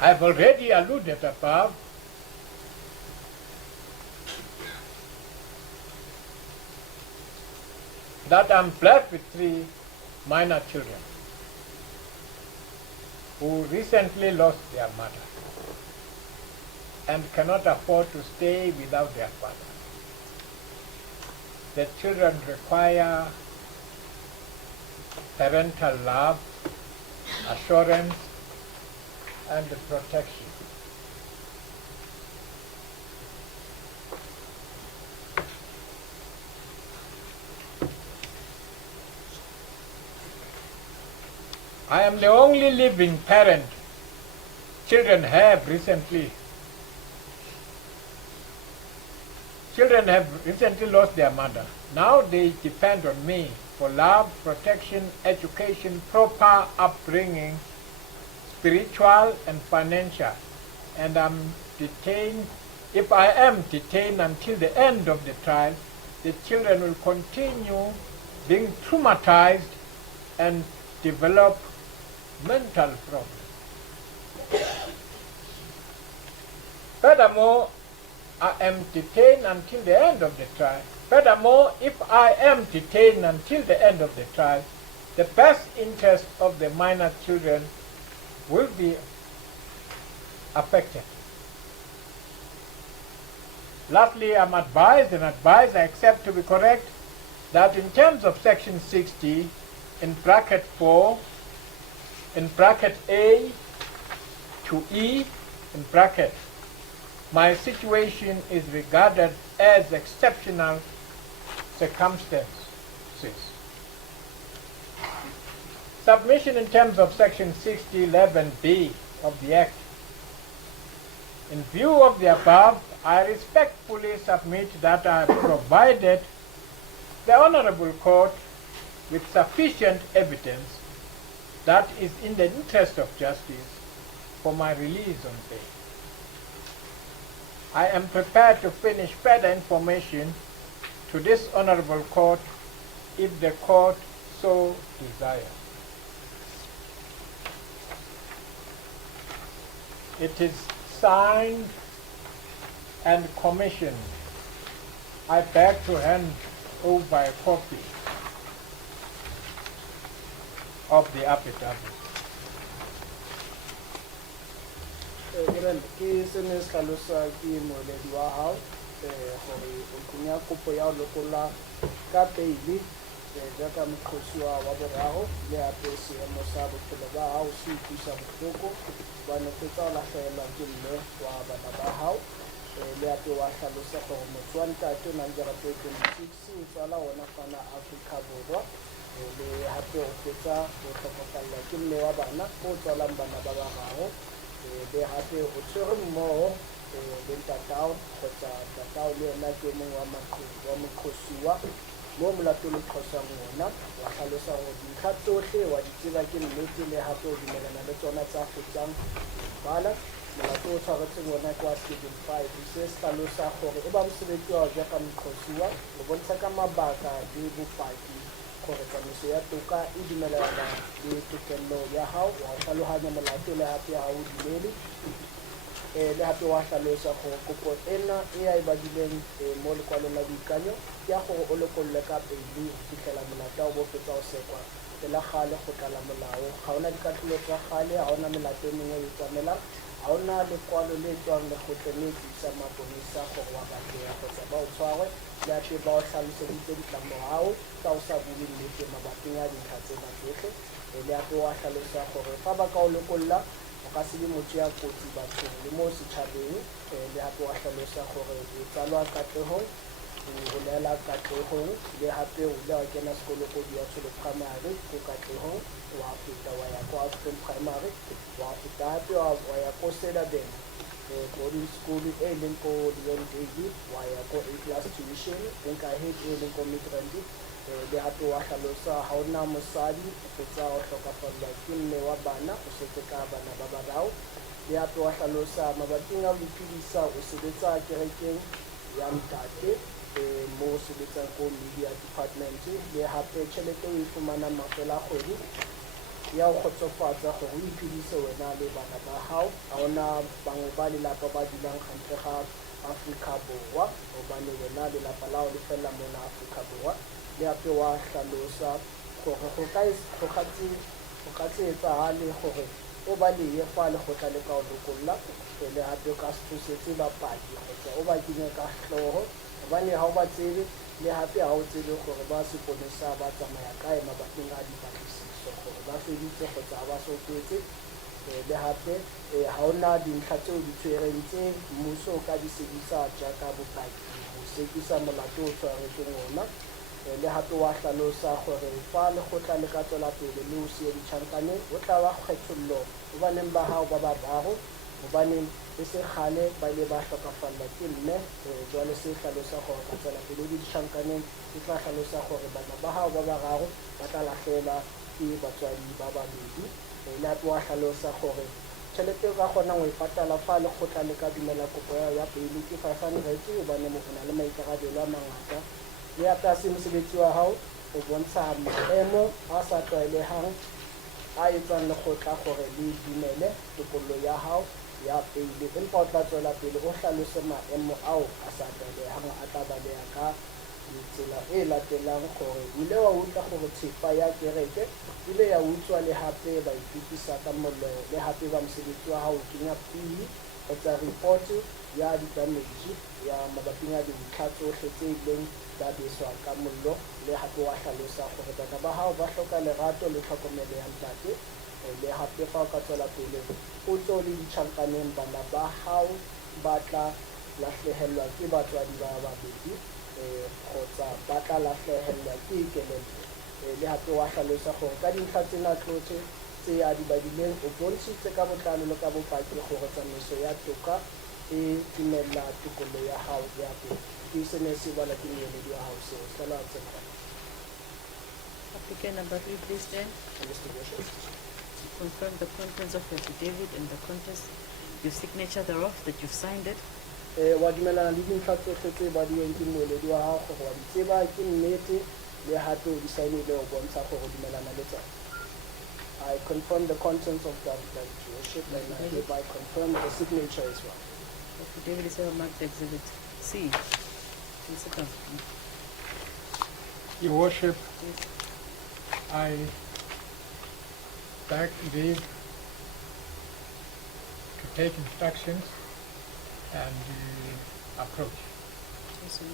I have already alluded above that I'm blessed with 3 minor children who recently lost their mother and cannot afford to stay without their father. The children require parental love, assurance, and protection. I am the only living parent children have recently lost their mother. Now they depend on me for love, protection, education, proper upbringing, spiritual and financial, and if I am detained until the end of the trial, the children will continue being traumatized and develop mental problems. Furthermore, I am detained until the end of the trial. Furthermore, if I am detained until the end of the trial, the best interest of the minor children will be affected. Lastly, I'm advised, I accept to be correct, that in terms of section 60, in bracket 4, in bracket A to E, in bracket, my situation is regarded as exceptional circumstances. Submission in terms of section 60(11)(b) of the Act. In view of the above, I respectfully submit that I have provided the Honorable Court with sufficient evidence that is in the interest of justice for my release on bail. I am prepared to furnish further information to this Honorable Court if the Court so desires. It is signed and commissioned. I beg to hand over a copy of the affidavit. Ke sene se tlhalosa ke moeledi wa hao gore o kenya kopo ya ho lokolla ka peili jaaka moqosuwa wa boraro le hape seemo sa bophelo ba hao se utlwisa bohloko hobane o fetsa o lahlehelwa ke mme wa bana ba hao le hape wa hlalosa gore motho wa ntate o na le dirato e 26 o tswala ona fana Afrika Borwa le hape o fetsa o tlhokafallwa ke mme wa bana o tswalang bana ba bararo le hape o tshwere mmoho le ntatao kgotsa ntatao le yena ke mongwe wa moqosuwa mo molato le qosang ona wa hlalosa gore dintlha tsohle wa di tseba ke nnete le hape o dumelana le tsona tsa fetsang bala molato o tshwaretseng ona ke wa schedule 5 se se hlalosa gore e ba mosebetsi wa jaaka moqosuwa o bontsha ka mabaka le bopaki gore tsamaiso ya toka e dumelana le tokelo ya hao wa hlalohanya molato le hape ha o dumele le hape wa hlalosa gore kopo ena e a e badileng mo lekwalong la boikanyo ke ya gore o lokolle ka peili ho fihlela molato o bo fetsa o sekwa pela gale go tlala molao ga ona dikatlholo tsa gale ga ona melato e mengwe e tsamelang ga ona lekwalo le tswang lekgotleng le tlisa maponisa gore wa batlega kgotsa ba o tshwarwe le hape ba o tlhaloseditse ditlamorao tsa o sa bue nnete mabaping a dintlha tsena tsotlhe le hape wa tlhalosa gore fa ba ka o lokolla o ka se le motho ya kotsi bathong le mo setšhabeng le hape wa tlhalosa gore o tsalwa katlehong o neela katlehong le hape o ile wa kena sekolo ko Diatsholo Primary ko katlehong wa feta wa ya ko African Primary wa feta hape wa ya ko Cedarbeng boarding school e leng ko Mdntv wa ya ko A+ tuition nka head e leng ko Midrand le hape wa hlalosa ha ona mosadi o fetsa o hlokafallwa ke mme wa bana o setse ka bana ba bararo le hape wa hlalosa mabating a ho iphedisa o sebetsa kerekeng ya ntate mo sebetsang ko media department le hape tjhelete o e fumanang mafela a kgwedi ya ho kgotsofatsa gore o iphedise wena le bana ba hao ha ona bangwe ba lelapa ba dulang gantle ga Afrika Borwa hobane wena lelapa lao le fela mona Afrika Borwa le hape wa hlalosa gore go ka etsahale gore o ba le fa le go tla le ka o lokolla le hape o ka se thusetse bapadi kgotsa o ba kenye ka hlooho hobane ha o ba tsebe le hape ha o tsebe gore ba seponesa ba tsamaya kae mabakeng a dipatlisiso gore ba feditse kgotsa ha ba soketse le hape ha ona dintlha tseo di tshwereng tse mmuso o ka di sebedisa jaaka bopaki ho sekisa molato o tshwaretsweng ona le hape wa hlalosa gore fa lekgotla le ka tswela pele le o siye ditjhankaneng o tla wa kgethollo ho baneng ba hao ba bararo hobaneng e se kgale ba ile ba hlokafalla ke mme jwale se hlalosa gore ka tsela pele di ditjhankaneng e tla hlalosa gore bana ba hao ba bararo ba tla lahlela ke batswadi ba babedi le hape wa hlalosa gore tšhelete o ka kgonang ho e patala fa lekgotla le ka dumela kopo ya pele ke 500 hobane mo na le maikarabelo a mangata le hape a se mosebetsi wa hao o bontsha maemo a sa tlwaelehang a etsang lekgotla gore le dumele tokollo ya hao ya pele empa o tla tswela pele o hlalose maemo ao a sa tlwaelehang a tla baleha ka tsela e latelang gore ile wa utlwa gore thepa ya kereke ile ya utswa le hape ba ipitisa ka mollo le hape ba mosebetsi wa hao kenya pele kgotsa report ya di-damage ya mabapi a dintlha tsohle tse ileng tsa beswa ka mollo le hape wa hlalosa gore bana ba hao ba hloka lerato le tlhokomelo ya ntate le hape fa o ka tswela pele o tlo le ditjhankaneng bana ba hao ba tla lahlehelwa ke batswadi ba babedi kgotsa ba tla lahlehelwa ke kelello le hape wa hlalosa gore ka dintlha tsena tsotlhe tse a di badileng o bontshitse ka botlalo le ka bopaki gore tsamaiso ya toka e dumella tokollo ya hao ya pele ke sene se bala ke moeledi wa hao seo sala tsena. Applicant number 3, please stand. Confirm the contents of the affidavit and the contents, your signature thereof, that you've signed it. Wa dumelana le dintlha tsotlhe tse badiweng ke moeledi wa hao gore wa di tseba ke nnete le hape o di saenile o bontsha gore o dumelana le tsona. I confirm the contents of the affidavit, Your Worship, and I hereby confirm the signature as well. Affidavit is ever marked exhibit C. Please sit down. Your Worship, Please. I beg leave to take instructions and approach. Yes, sir.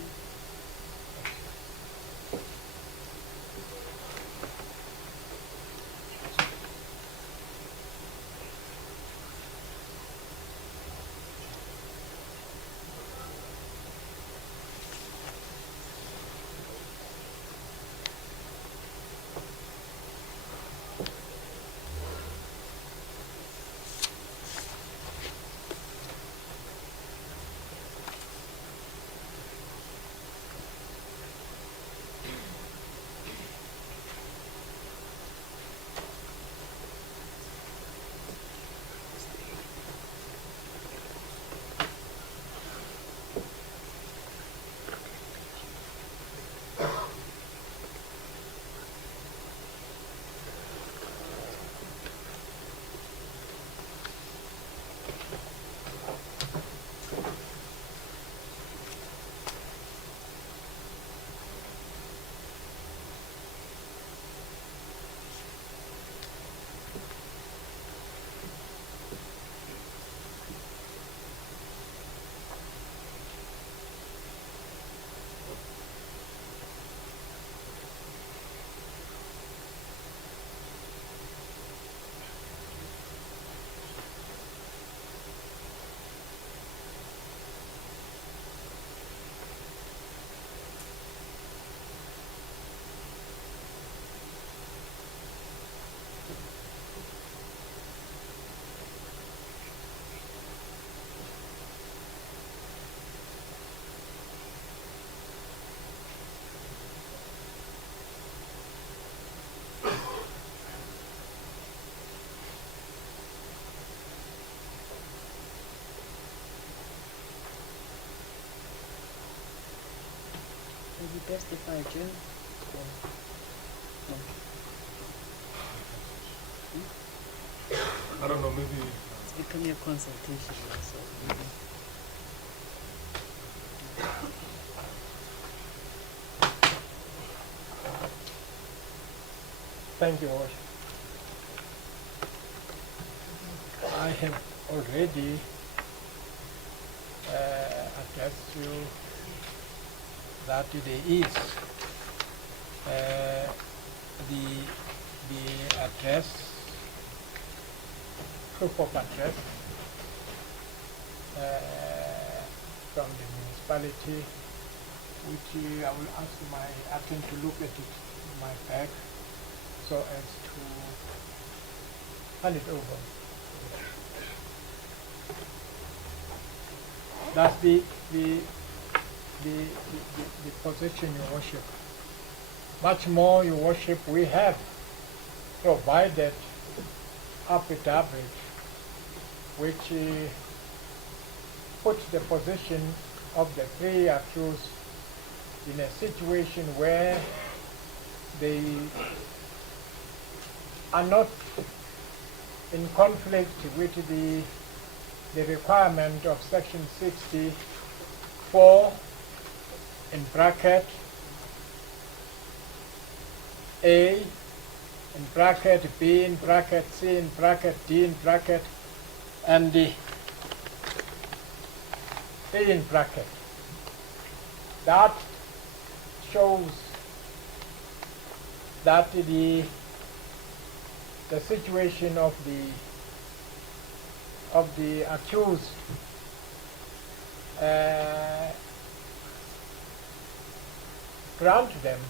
Will you testify, Jim? No. I don't know, maybe. It's becoming a consultation, so maybe. Thank you, Worship. I have already addressed you that there is the address, proof of address from the municipality, which I will ask my acting to look at it in my bag so as to hand it over. That's the position, Your Worship. Much more, Your Worship, we have provided affidavit which puts the position of the three accused in a situation where they are not in conflict with the requirement of section 64 in bracket A, in bracket B, in bracket C, in bracket D, in bracket, and the A in bracket. That shows that the situation of the accused grant them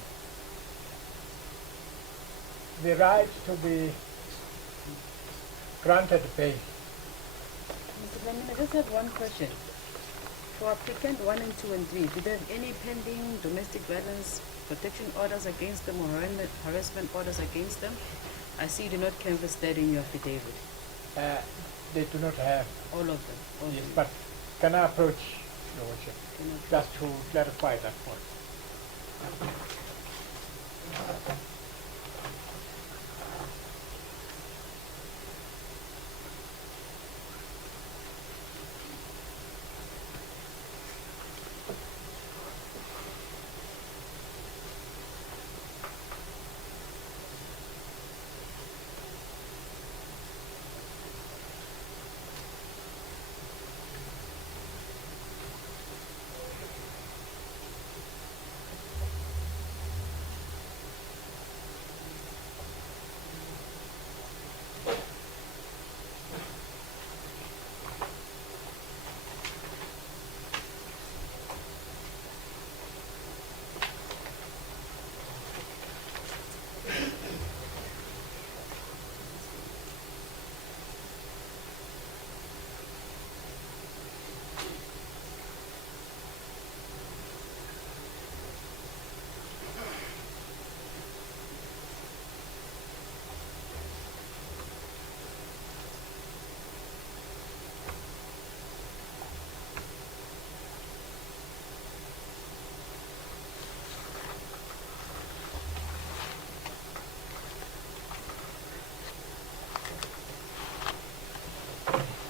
the right to be granted bail. Mr. Chairman, I just have one question. For applicant 1 and 2 and 3, do they have any pending domestic violence protection orders against them or harassment orders against them? I see you do not canvass that in your affidavit. They do not have. All of them. All Yes, of them. but can I approach Your Worship Can I- just to clarify that point?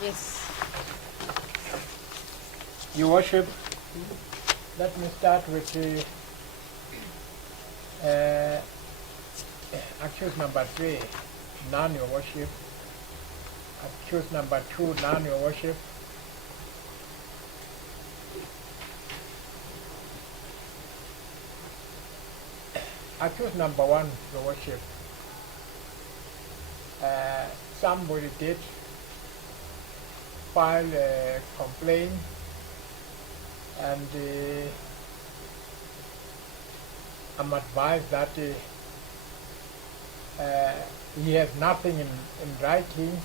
Yes. Your Worship, let me start with accused number 3, none, Your Worship. Accused number 2, none, Your Worship. Accused number 1, Your Worship. Somebody did file a complaint, and I'm advised that he has nothing in writing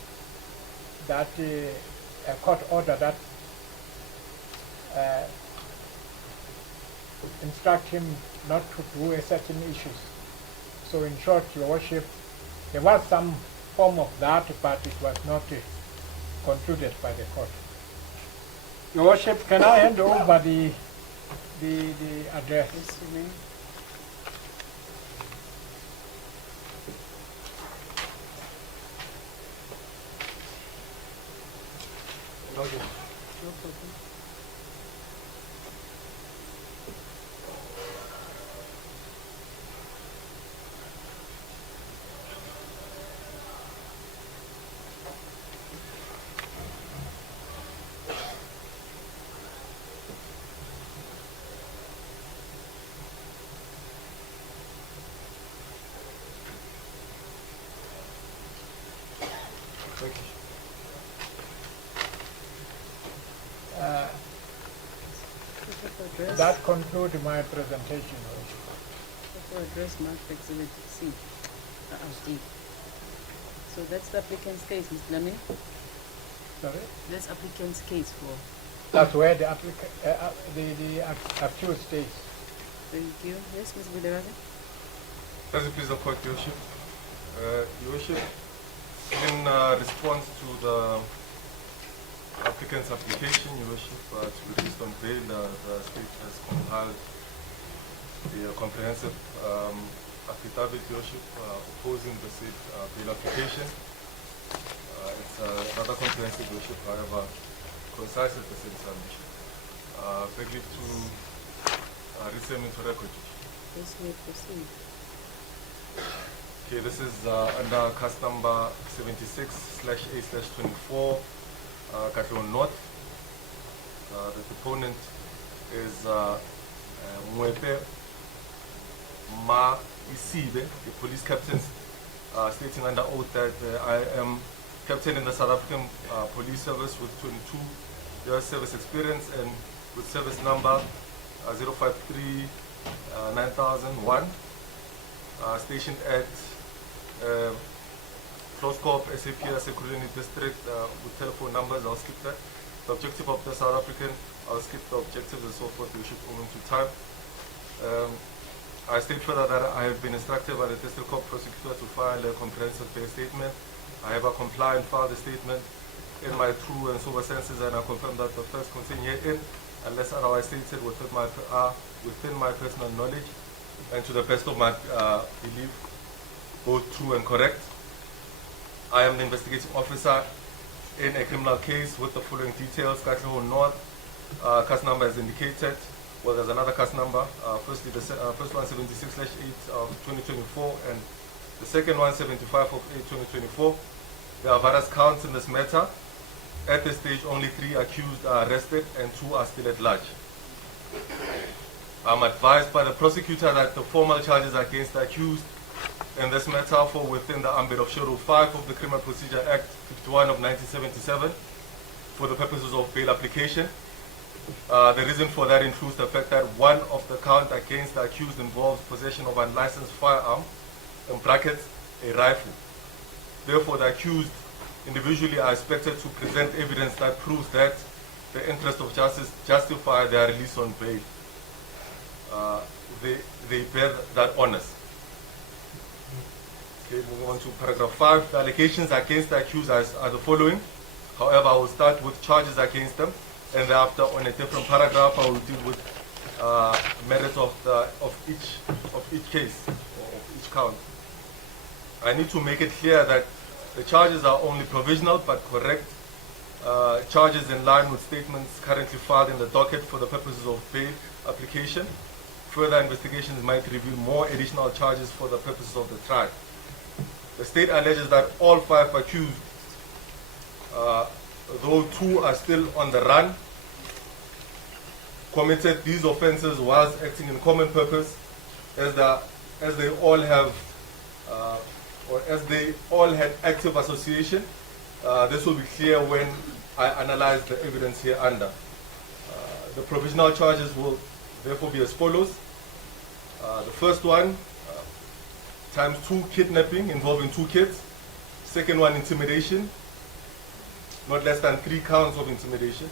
that a court order that instruct him not to do certain issues. So in short, Your Worship, there was some form of that, but it was not concluded by the court. Your Worship, can I hand over the address? Yes, you may. Okay. No problem. Thank you. Proof of address. That concludes my presentation, Your Worship. Proof of address marked exhibit C. D. So that's the applicant's case, Mr. Lamin. Sorry? That's applicant's case for. That's where the accused stays. Thank you. Yes, Ms. Buderaga? As it please the court, Your Worship. Your Worship, in response to the applicant's application, Your Worship, to be released on bail, the state has compiled a comprehensive affidavit, Your Worship, opposing the said bail application. It's rather comprehensive, Your Worship, however, concise at the same time, Your Worship. Beg leave to resend into record, Your Worship. Yes, may proceed. Okay, this is under case number 76/A/24, Katlehong North. The deponent is Mwepe Ma Isibe, the police captain, stating under oath that I am captain in the South African Police Service with 22 years service experience and with service number 053-9001, stationed at Closcorp, SAPS, Ekurhuleni District, with telephone numbers. I'll skip that. The objective of the South African, I'll skip the objectives and so forth, we should owing to time. I state further that I have been instructed by the District Court Prosecutor to file a comprehensive bail statement. I have a comply and file the statement in my true and sober senses, and I confirm that the facts contained herein, unless otherwise stated, within my personal knowledge and to the best of my belief, both true and correct. I am the investigating officer in a criminal case with the following details. Katlehong North, case number as indicated. Well, there's another case number. Firstly, the first one 76/8 of 2024, and the second one 75 of 8 2024. There are various counts in this matter. At this stage, only 3 accused are arrested and 2 are still at large. I'm advised by the prosecutor that the formal charges against the accused in this matter fall within the ambit of Schedule 5 of the Criminal Procedure Act 51 of 1977 for the purposes of bail application. The reason for that includes the fact that one of the counts against the accused involves possession of an unlicensed firearm, in brackets, a rifle. Therefore, the accused individually are expected to present evidence that proves that the interests of justice justify their release on bail. They bear that onus. Okay, moving on to paragraph 5. The allegations against the accused are the following. However, I will start with charges against them, and thereafter on a different paragraph I will deal with merits of each case or of each count. I need to make it clear that the charges are only provisional but correct charges in line with statements currently filed in the docket for the purposes of bail application. Further investigations might reveal more additional charges for the purposes of the trial. The state alleges that all 5 accused, though 2 are still on the run, committed these offences whilst acting in common purpose, as they all had active association. This will be clear when I analyze the evidence here under. The provisional charges will therefore be as follows. The first one, times 2 kidnapping involving 2 kids. Second one, intimidation, not less than 3 counts of intimidation.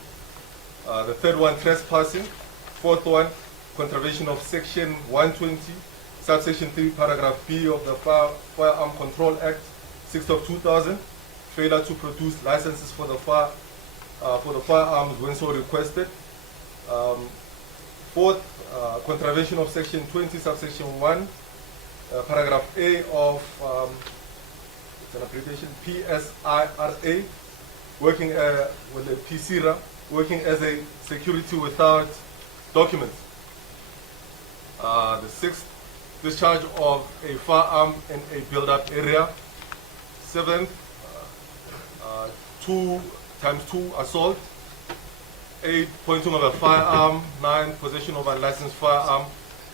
The third one, trespassing. Fourth one, contravention of section 120, subsection 3, paragraph B of the Firearm Control Act 6 of 2000, failure to produce licenses for the firearms when so requested. Fourth, contravention of section 20, subsection 1, paragraph A of it's an abbreviation, PSIRA, working with the PCRA, working as a security without documents. The sixth, discharge of a firearm in a build-up area. Seventh, 2 times 2 assault. 8, pointing of a firearm. 9, possession of a licensed firearm.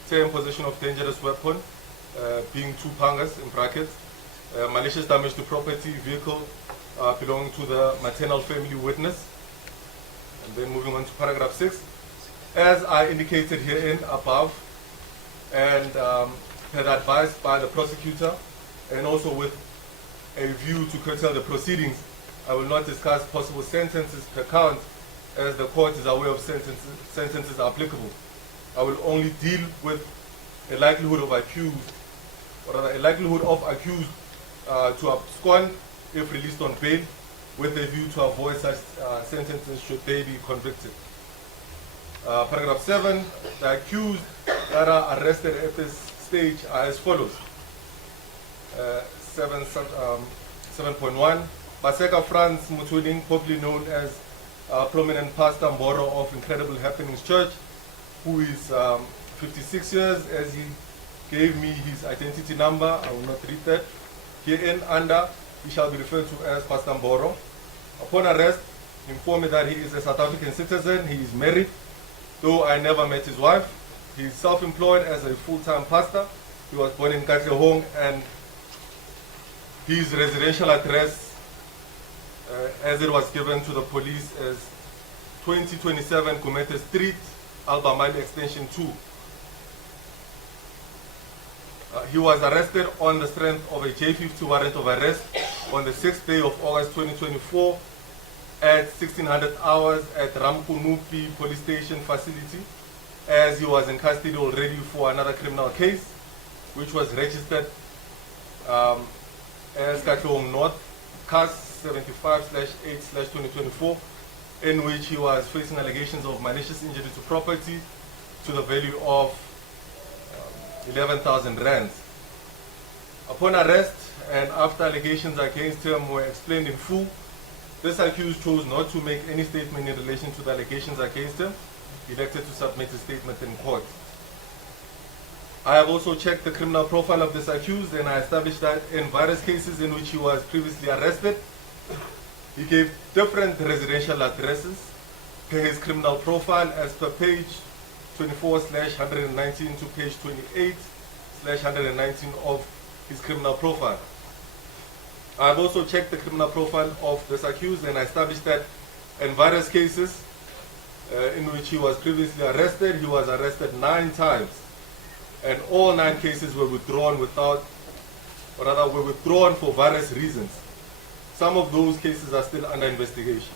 10, possession of dangerous weapon, being 2 pangas in brackets. Malicious damage to property, vehicle belonging to the maternal family witness. And then moving on to paragraph 6. As I indicated herein above, and had advised by the prosecutor, and also with a view to curtail the proceedings, I will not discuss possible sentences per count, as the court is aware of sentences applicable. I will only deal with a likelihood of accused, or rather a likelihood of accused to abscond if released on bail, with a view to avoid such sentences should they be convicted. Paragraph 7, the accused that are arrested at this stage are as follows. 7.1, Paseka Motsoeneng, popularly known as prominent Pastor Mboro of Incredible Happenings Church, who is 56 years, as he gave me his identity number. I will not read that. Herein under, he shall be referred to as Pastor Mboro. Upon arrest, he informed me that he is a South African citizen, he is married, though I never met his wife. He is self-employed as a full-time pastor. He was born in Katlehong, and his residential address, as it was given to the police, as 2027 Gumete Street, Albamali Extension 2. He was arrested on the strength of a J50 warrant of arrest on the 6th day of August 2024 at 1600 hours at Ramkunupi Police Station facility, as he was in custody already for another criminal case, which was registered as Katlehong North, CAS 75/8/2024, in which he was facing allegations of malicious injury to property to the value of 11,000 rands. Upon arrest and after allegations against him were explained in full, this accused chose not to make any statement in relation to the allegations against him. He elected to submit a statement in court. I have also checked the criminal profile of this accused, and I established that in various cases in which he was previously arrested, he gave different residential addresses per his criminal profile as per page 24/119 to page 28/119 of his criminal profile. I have also checked the criminal profile of this accused, and I established that in various cases in which he was previously arrested, he was arrested 9 times, and all 9 cases were withdrawn without, or rather were withdrawn for various reasons. Some of those cases are still under investigation.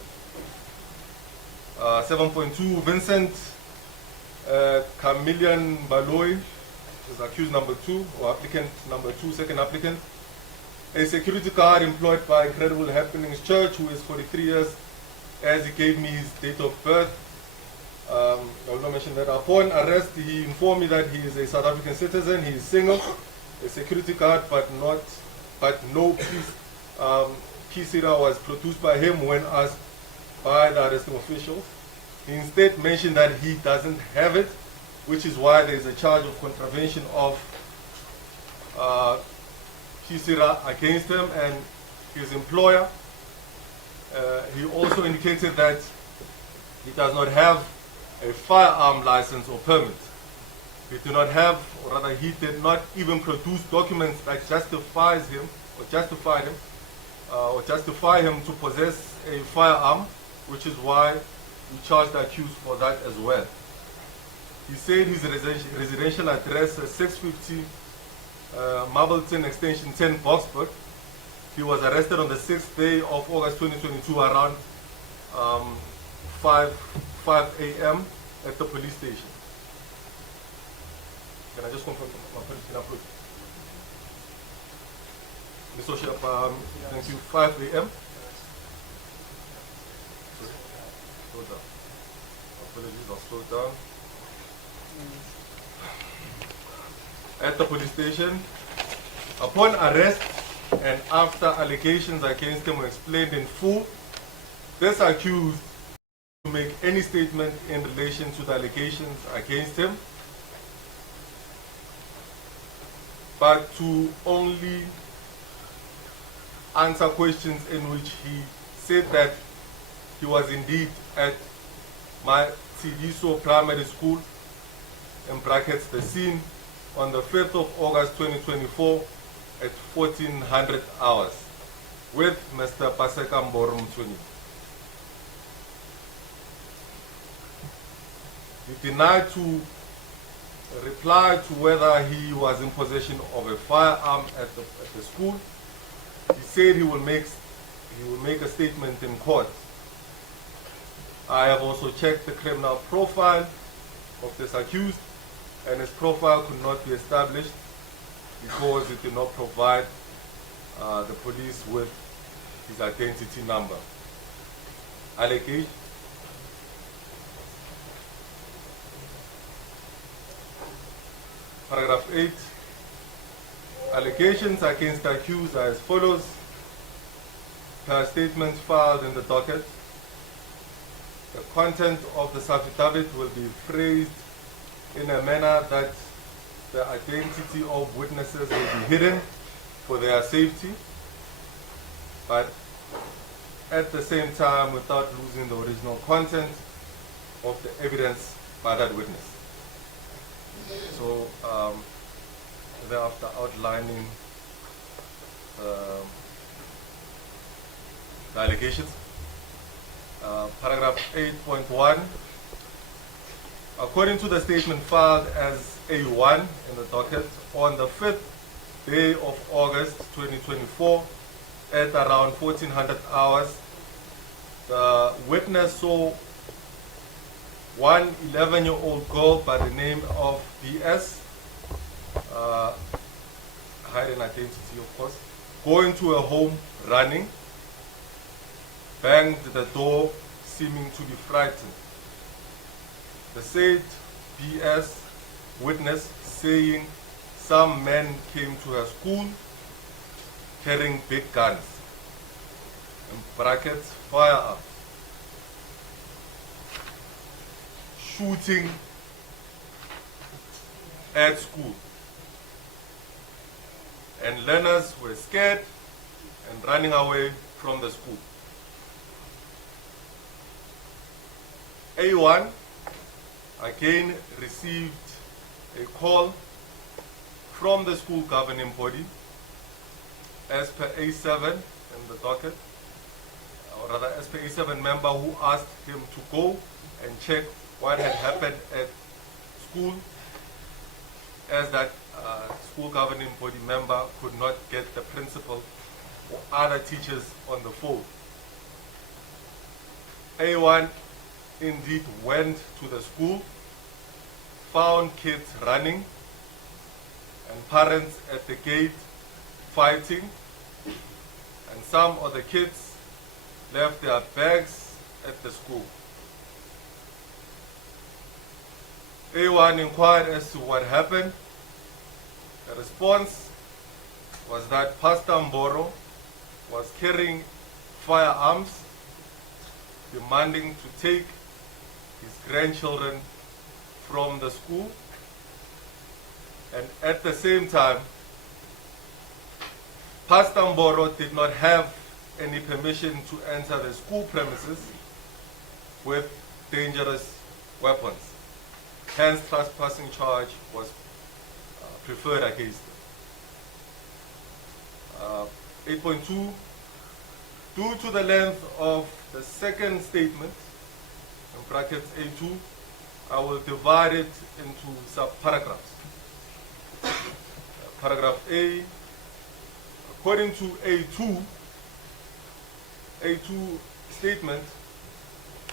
7.2, Vincent Chameleon Baloy is accused number 2, or applicant number 2, second applicant. A security guard employed by Incredible Happenings Church, who is 43 years, as he gave me his date of birth. I will not mention that. Upon arrest, he informed me that he is a South African citizen, he is single, a security guard, but no key sitter was produced by him when asked by the arresting officials. He instead mentioned that he doesn't have it, which is why there is a charge of contravention of key sitter against him and his employer. He also indicated that he does not have a firearm license or permit. He did not have, or rather he did not even produce documents that justify him to possess a firearm, which is why we charged the accused for that as well. He said his residential address is 650 Marbleton Extension 10, Boxburg. He was arrested on the 6th day of August 2022 around 5 a.m. at the police station. Can I just confirm my police can approach? Mr. Shep, thank you. 5 a.m. Slow down. Apologies, I'll slow down. At the police station, upon arrest and after allegations against him were explained in full, this accused to make any statement in relation to the allegations against him, but to only answer questions in which he said that he was indeed at my Tidiso Primary School, in brackets the scene, on the 5th of August 2024 at 1400 hours with Mr. Paseka Mboro Motsoeneng. He denied to reply to whether he was in possession of a firearm at the school. He said he will make he will make a statement in court. I have also checked the criminal profile of this accused, and his profile could not be established because it did not provide the police with his identity number. Allegation. Paragraph 8. Allegations against the accused are as follows. Per statements filed in the docket, the content of this affidavit will be phrased in a manner that the identity of witnesses will be hidden for their safety, but at the same time without losing the original content of the evidence by that witness. So thereafter outlining the allegations. Paragraph 8.1. According to the statement filed as A1 in the docket, on the 5th day of August 2024, at around 1400 hours, the witness saw one 11-year-old girl by the name of BS, hiding identity of course, going to a home running, banged the door seeming to be frightened. The said BS witness saying some men came to her school carrying big guns, in brackets, firearms, shooting at school. And learners were scared and running away from the school. A1 again received a call from the school governing body as per A7 in the docket, or rather as per A7 member who asked him to go and check what had happened at school, as that school governing body member could not get the principal or other teachers on the phone. A1 indeed went to the school, found kids running and parents at the gate fighting, and some of the kids left their bags at the school. A1 inquired as to what happened. The response was that Pastor Mboro was carrying firearms, demanding to take his grandchildren from the school, and at the same time, Pastor Mboro did not have any permission to enter the school premises with dangerous weapons. Hence, trespassing charge was preferred against them. 8.2, due to the length of the second statement, in brackets A2, I will divide it into sub-paragraphs. Paragraph A, according to A2 statement,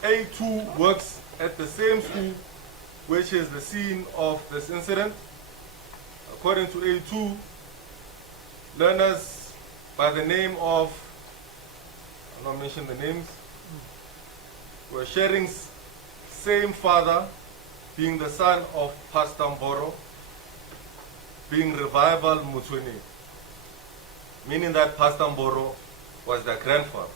A2 works at the same school which is the scene of this incident. According to A2, learners by the name of, I'll not mention the names, were sharing same father, being the son of Pastor Mboro, being Revival Motsoeneng, meaning that Pastor Mboro was their grandfather.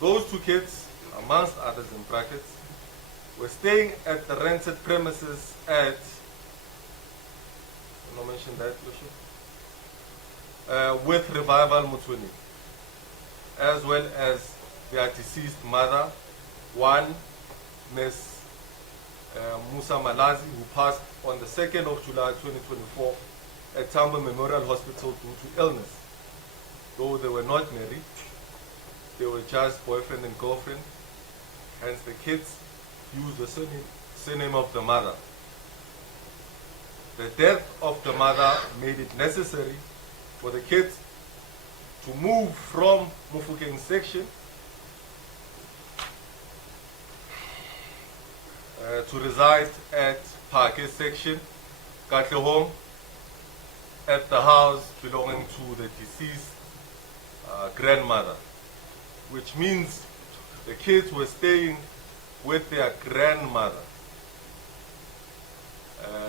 Those two kids, amongst others in brackets, were staying at the rented premises at, I'll not mention that, with Revival Motsoeneng, as well as their deceased mother, one Miss Musa Malazi, who passed on the 2nd of July 2024 at Tambo Memorial Hospital due to illness. Though they were not married, they were just boyfriend and girlfriend, hence the kids used the surname of the mother. The death of the mother made it necessary for the kids to move from Mufokeng section to reside at Paseka section, Katlehong, at the house belonging to the deceased grandmother, which means the kids were staying with their grandmother.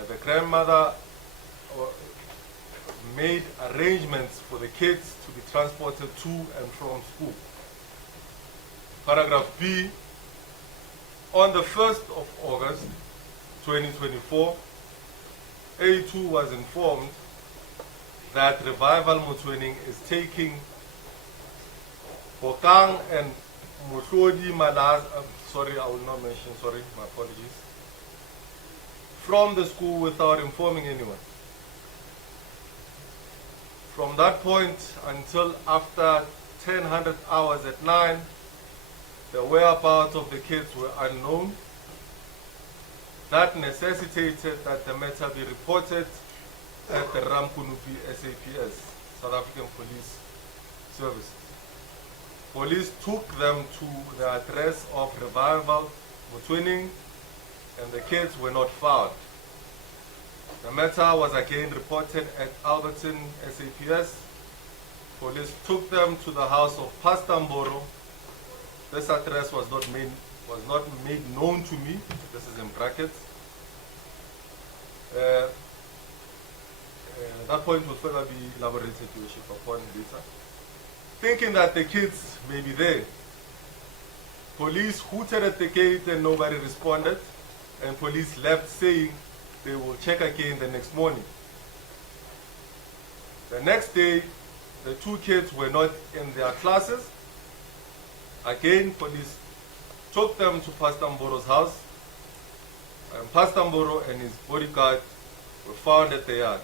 The grandmother made arrangements for the kids to be transported to and from school. Paragraph B, on the 1st of August 2024, A2 was informed that Revival Motsoeneng is taking Bokang and Motlodi Malaz, sorry, I will not mention, sorry, my apologies, from the school without informing anyone. From that point until after 1000 hours at 9, the whereabouts of the kids were unknown. That necessitated that the matter be reported at the Ramkunupi SAPS, South African Police Services. Police took them to the address of Revival Motsoeneng, and the kids were not found. The matter was again reported at Alberton SAPS. Police took them to the house of Paseka Mboro. This address was not made known to me. This is in brackets. That point will further be elaborated upon later. Thinking that the kids may be there, police hooted at the gate and nobody responded, and police left saying they will check again the next morning. The next day, the two kids were not in their classes. Again, police took them to Paseka Mboro's house, and Paseka Mboro and his bodyguard were found at the yard.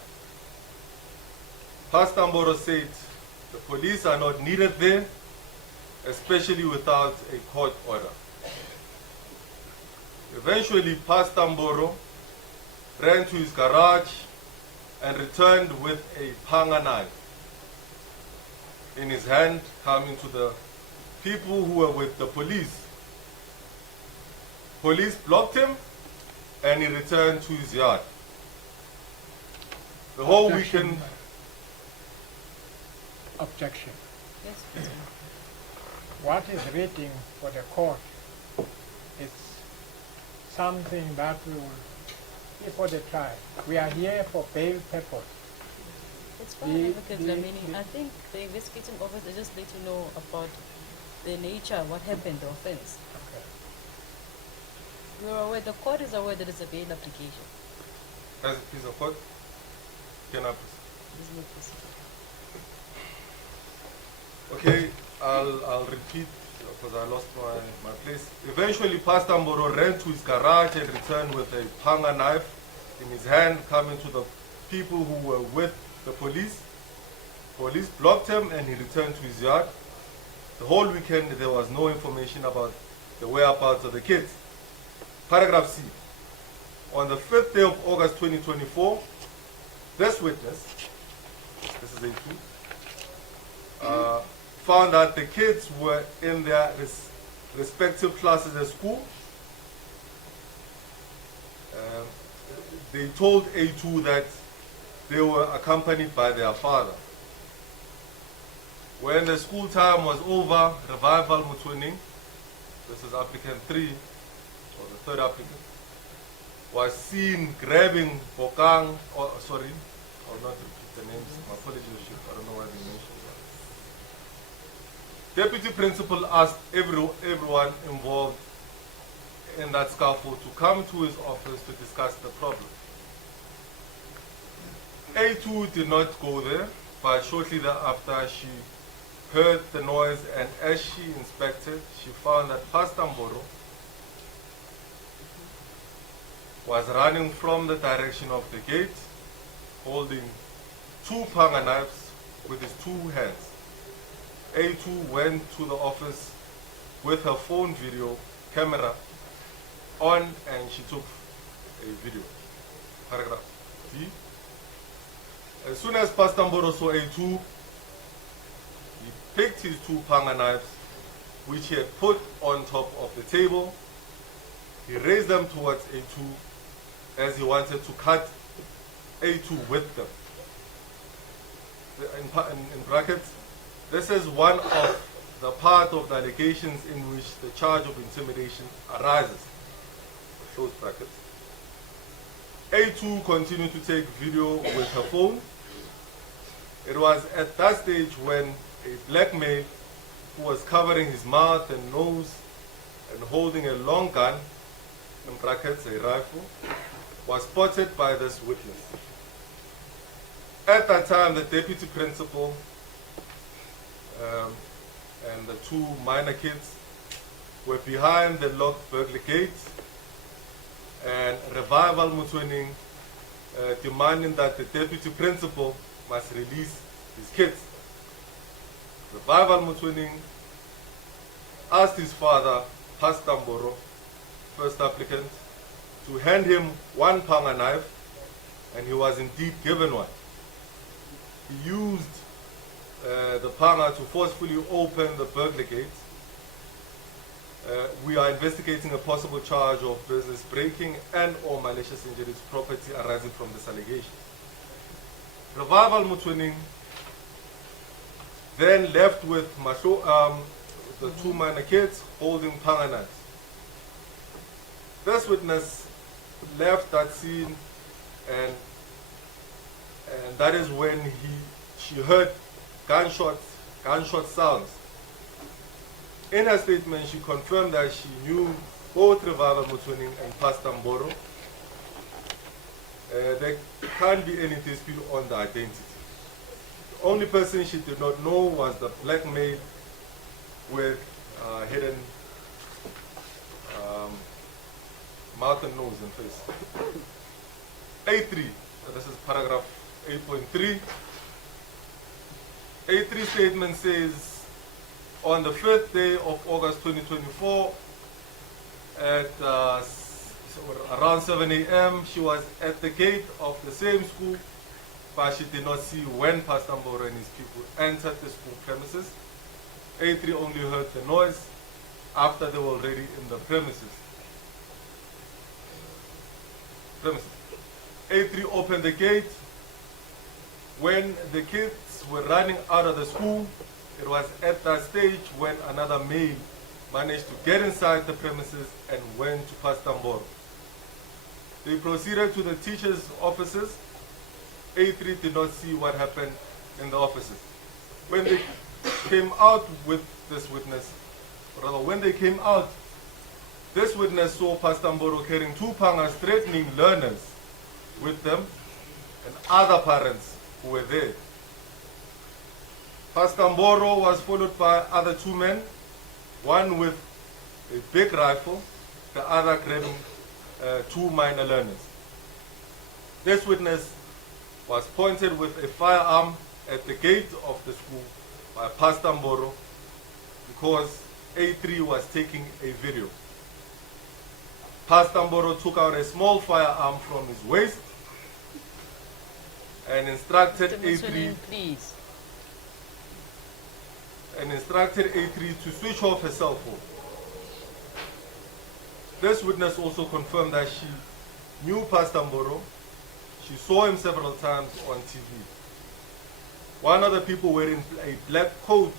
Paseka Mboro said the police are not needed there, especially without a court order. Eventually, Paseka Mboro ran to his garage and returned with a panga knife in his hand, coming to the people who were with the police. Police blocked him and he returned to his yard. The whole weekend. Objection. Yes, please. What is waiting for the court is something that we will before the trial. We are here for bail purpose. It's fine, because I think the investigating officer just let you know about the nature, what happened, the offense. Okay. You're aware, the court is aware that it's a bail application. As it is a court, can I proceed? There's no procedure. Okay, I'll repeat because I lost my place. Eventually, Paseka Mboro ran to his garage and returned with a panga knife in his hand, coming to the people who were with the police. Police blocked him and he returned to his yard. The whole weekend, there was no information about the whereabouts of the kids. Paragraph C. On the 5th day of August 2024, this witness, this is A2, found that the kids were in their respective classes at school. They told A2 that they were accompanied by their father. When the school time was over, Revival Motsoeneng, this is applicant 3, or the third applicant, was seen grabbing Bokang, sorry, I will not repeat the names, my apologies, I don't know why they mentioned that. Deputy Principal asked everyone involved in that scuffle to come to his office to discuss the problem. A2 did not go there, but shortly thereafter she heard the noise, and as she inspected, she found that Paseka Mboro was running from the direction of the gate, holding two panga knives with his two hands. A2 went to the office with her phone video camera on, and she took a video. Paragraph D. As soon as Paseka Mboro saw A2, picked his 2 panga knives, which he had put on top of the table. He raised them towards A2 as he wanted to cut A2 with them. In brackets, this is one of the part of the allegations in which the charge of intimidation arises. Close brackets. A2 continued to take video with her phone. It was at that stage when a black male who was covering his mouth and nose and holding a long gun, in brackets, a rifle, was spotted by this witness. At that time, the deputy principal and the 2 minor kids were behind the locked burglar gate, and Revival Motsoeneng demanding that the deputy principal must release his kids. Revival Motsoeneng asked his father, Paseka Mboro, first applicant, to hand him 1 panga knife, and he was indeed given one. He used the panga to forcefully open the burglar gate. We are investigating a possible charge of business breaking and or malicious injury to property arising from this allegation. Revival Motsoeneng then left with the 2 minor kids holding panga knives. This witness left that scene, and that is when she heard gunshot sounds. In her statement, she confirmed that she knew both Revival Motsoeneng and Paseka Mboro. There can't be any dispute on the identity. The only person she did not know was the black male with hidden mouth and nose and face. A3, this is paragraph 8.3. A3 statement says, on the 5th day of August 2024, at around 7 a.m., she was at the gate of the same school, but she did not see when Paseka Mboro and his people entered the school premises. A3 only heard the noise after they were already in the premises. A3 opened the gate. When the kids were running out of the school, it was at that stage when another male managed to get inside the premises and went to Paseka Mboro. They proceeded to the teacher's offices. A3 did not see what happened in the offices. When they came out with this witness, when they came out, this witness saw Paseka Mboro carrying 2 pangas threatening learners with them and other parents who were there. Paseka Mboro was followed by other 2 men, one with a big rifle, the other grabbing 2 minor learners. This witness was pointed with a firearm at the gate of the school by Paseka Mboro because A3 was taking a video. Paseka Mboro took out a small firearm from his waist and instructed A3 to switch off her cell phone. This witness also confirmed that she knew Paseka Mboro. She saw him several times on TV. One of the people wearing a black coat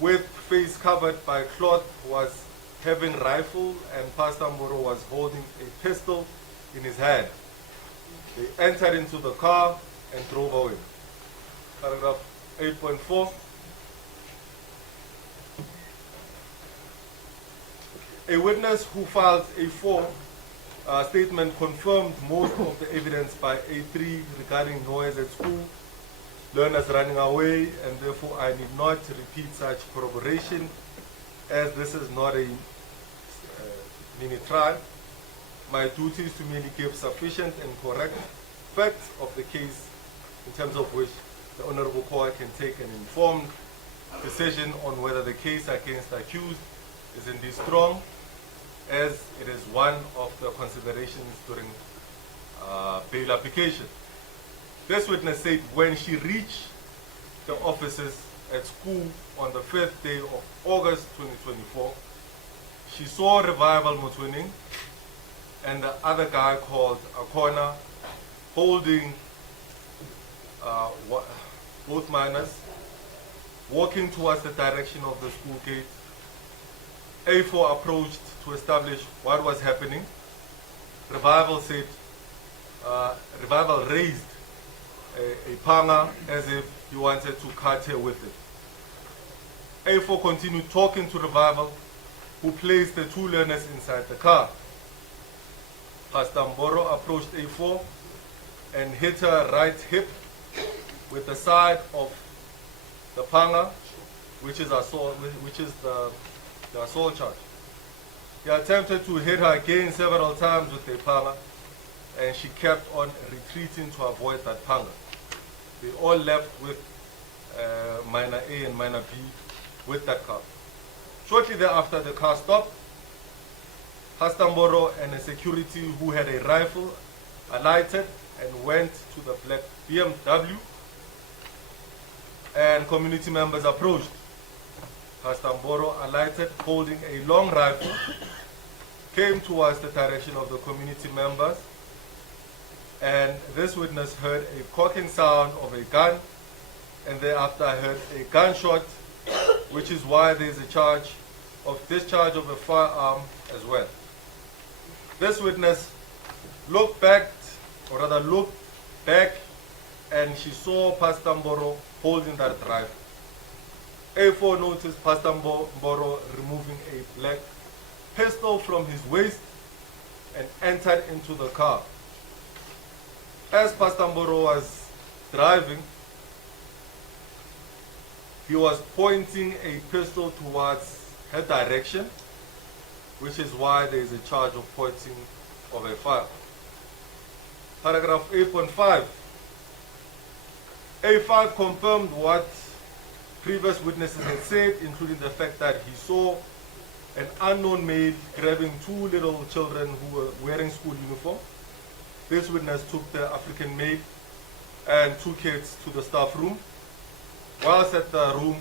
with face covered by cloth was having a rifle, and Paseka Mboro was holding a pistol in his hand. They entered into the car and drove away. Paragraph 8.4. A witness who filed a 4 statement confirmed most of the evidence by A3 regarding noise at school, learners running away, and therefore I need not repeat such corroboration as this is not a mini trial. My duty is to merely give sufficient and correct facts of the case in terms of which the Honorable Court can take an informed decision on whether the case against the accused is indeed strong, as it is one of the considerations during bail application. This witness said when she reached the offices, at school on the 5th day of August 2024, she saw Revival Motsoeneng and the other guy called Akona holding both minors, walking towards the direction of the school gate. A4 approached to establish what was happening. Revival said, Revival raised a panga as if he wanted to cut her with it. A4 continued talking to Revival, who placed the two learners inside the car. Paseka Mboro approached A4 and hit her right hip with the side of the panga, which is assault, the assault charge. He attempted to hit her again several times with the panga, and she kept on retreating to avoid that panga. They all left with minor A and minor B with that car. Shortly thereafter, the car stopped. Paseka Mboro and a security who had a rifle alighted and went to the black BMW, and community members approached. Paseka Mboro alighted holding a long rifle, came towards the direction of the community members, and this witness heard a cocking sound of a gun, and thereafter heard a gunshot, which is why there is a charge of discharge of a firearm as well. This witness looked back, and she saw Paseka Mboro holding that rifle. A4 noticed Paseka Mboro removing a black pistol from his waist and entered into the car. As Paseka Mboro was driving, he was pointing a pistol towards her direction, which is why there is a charge of pointing of a fire. Paragraph 8.5. A5 confirmed what previous witnesses had said, including the fact that he saw an unknown male grabbing two little children who were wearing school uniform. This witness took the African male and two kids to the staff room. Whilst at the room,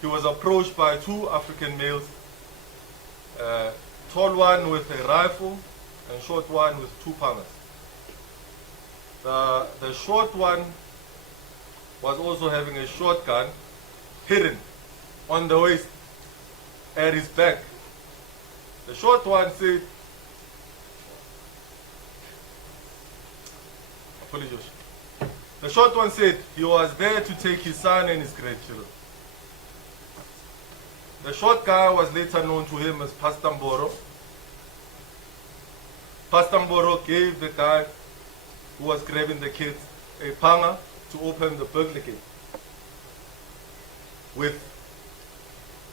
he was approached by two African males, tall one with a rifle and short one with two pangas. The short one was also having a shotgun hidden on the waist at his back. The short one said, apologies. The short one said he was there to take his son and his grandchildren. The short guy was later known to him as Paseka Mboro. Paseka Mboro gave the guy who was grabbing the kids a panga to open the burglar gate.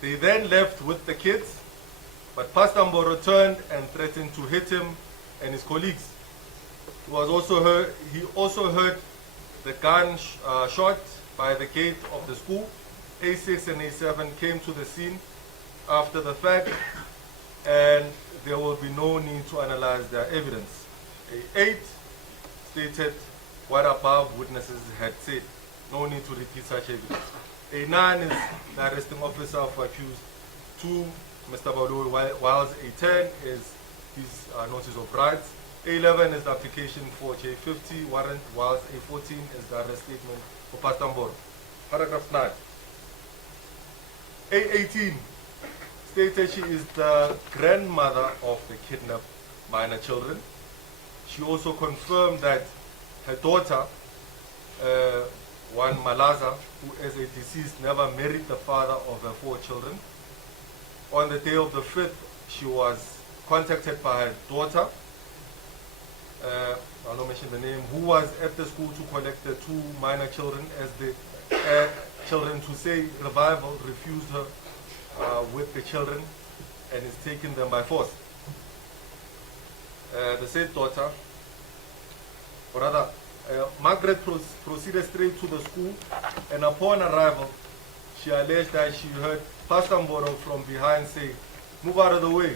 They then left with the kids, but Paseka Mboro turned and threatened to hit him and his colleagues. He also heard the gun shot by the gate of the school. A6 and A7 came to the scene after the fact, and there will be no need to analyze their evidence. A8 stated what above witnesses had said. No need to repeat such evidence. A9 is the arresting officer for accused 2, Mr. Baloi, whilst A10 is his notice of rights. A11 is the application for J50 warrant, whilst A14 is the arrest statement for Paseka Mboro. Paragraph 9. A18 stated she is the grandmother of the kidnapped minor children. She also confirmed that her daughter, one Malaza, who is a deceased, never married the father of her 4 children. On the day of the 5th, she was contacted by her daughter, I'll not mention the name, who was at the school to collect the 2 minor children, as the children to say Revival refused her with the children and is taking them by force. The said daughter, or rather, Margaret proceeded straight to the school, and upon arrival, she alleged that she heard Paseka Mboro from behind say, "Move out of the way."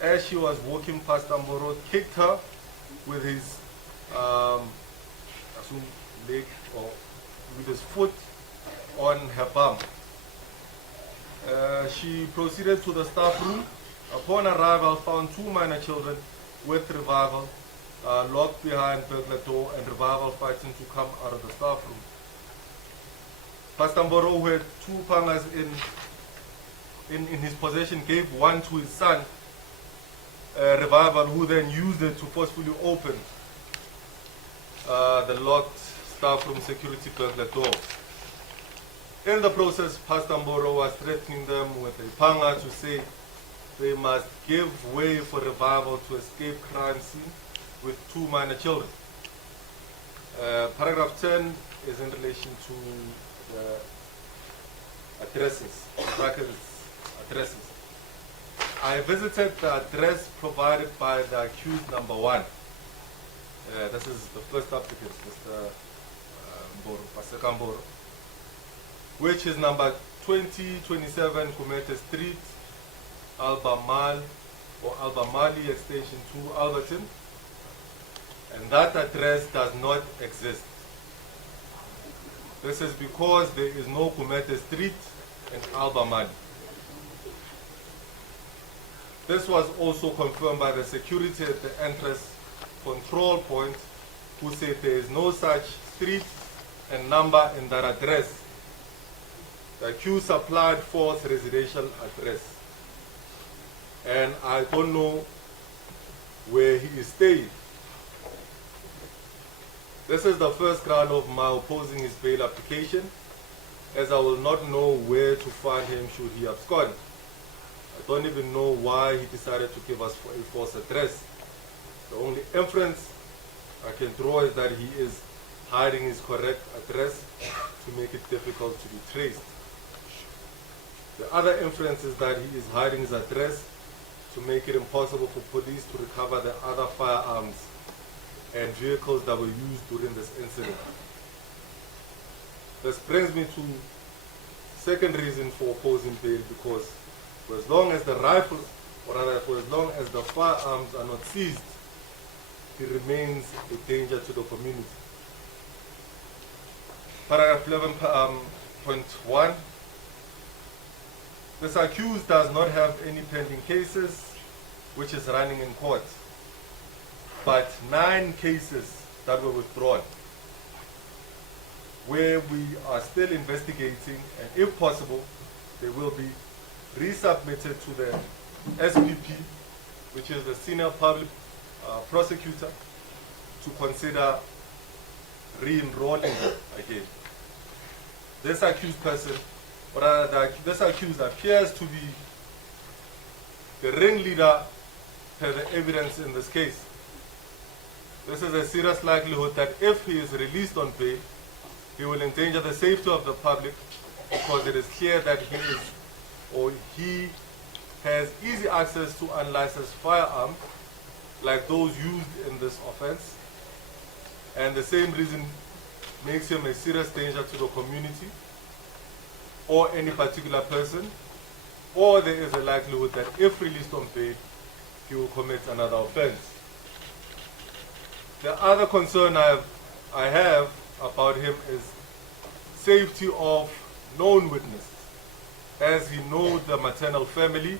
As she was walking, Paseka Mboro kicked her with his leg, or with his foot, on her bum. She proceeded to the staff room. Upon arrival, found 2 minor children with Revival locked behind burglar door, and Revival fighting to come out of the staff room. Paseka Mboro, who had 2 pangas in his possession, gave one to his son, Revival, who then used it to forcefully open the locked staff room security burglar door. In the process, Paseka Mboro was threatening them with a panga to say they must give way for Revival to escape crime scene with 2 minor children. Paragraph 10 is in relation to the addresses, addresses. I visited the address provided by the accused number 1. This is the first applicant, Mr. Mboro, Paseka Mboro, which is number 2027 Kumete Street, Albemarle or Albemarle extension 2, Alberton, and that address does not exist. This is because there is no Kumete Street in Albemarle. This was also confirmed by the security at the entrance control point, who said there is no such street and number in that address. The accused supplied false residential address, and I don't know where he is staying. This is the first ground of my opposing his bail application, as I will not know where to find him should he abscond. I don't even know why he decided to give us a false address. The only inference I can draw is that he is hiding his correct address to make it difficult to be traced. The other inference is that he is hiding his address to make it impossible for police to recover the other firearms and vehicles that were used during this incident. This brings me to second reason for opposing bail, because for as long as the rifles, or rather for as long as the firearms are not seized, he remains a danger to the community. Paragraph 11.1. This accused does not have any pending cases which is running in court, but 9 cases that were withdrawn, where we are still investigating, and if possible, they will be resubmitted to the SPP, which is the Senior Public Prosecutor, to consider re-enrolling again. This accused person, or rather this accused, appears to be the ringleader per the evidence in this case. This is a serious likelihood that if he is released on bail, he will endanger the safety of the public, because it is clear that he has easy access to unlicensed firearms like those used in this offense, and the same reason makes him a serious danger to the community or any particular person, or there is a likelihood that if released on bail, he will commit another offense. The other concern I have about him is safety of known witnesses, as he knows the maternal family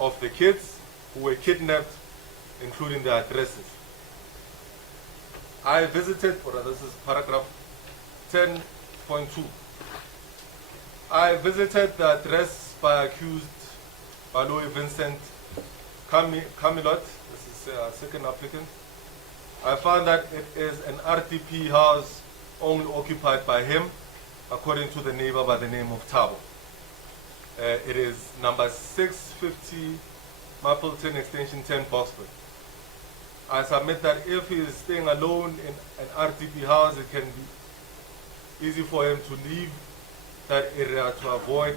of the kids who were kidnapped, including their addresses. I visited, or this is paragraph 10.2. I visited the address by accused Baloyi Vincent Camilot. This is a second applicant. I found that it is an RTP house only occupied by him, according to the neighbor by the name of Tabo. It is number 650 Mapleton Extension 10 Boxford. I submit that if he is staying alone in an RTP house, it can be easy for him to leave that area to avoid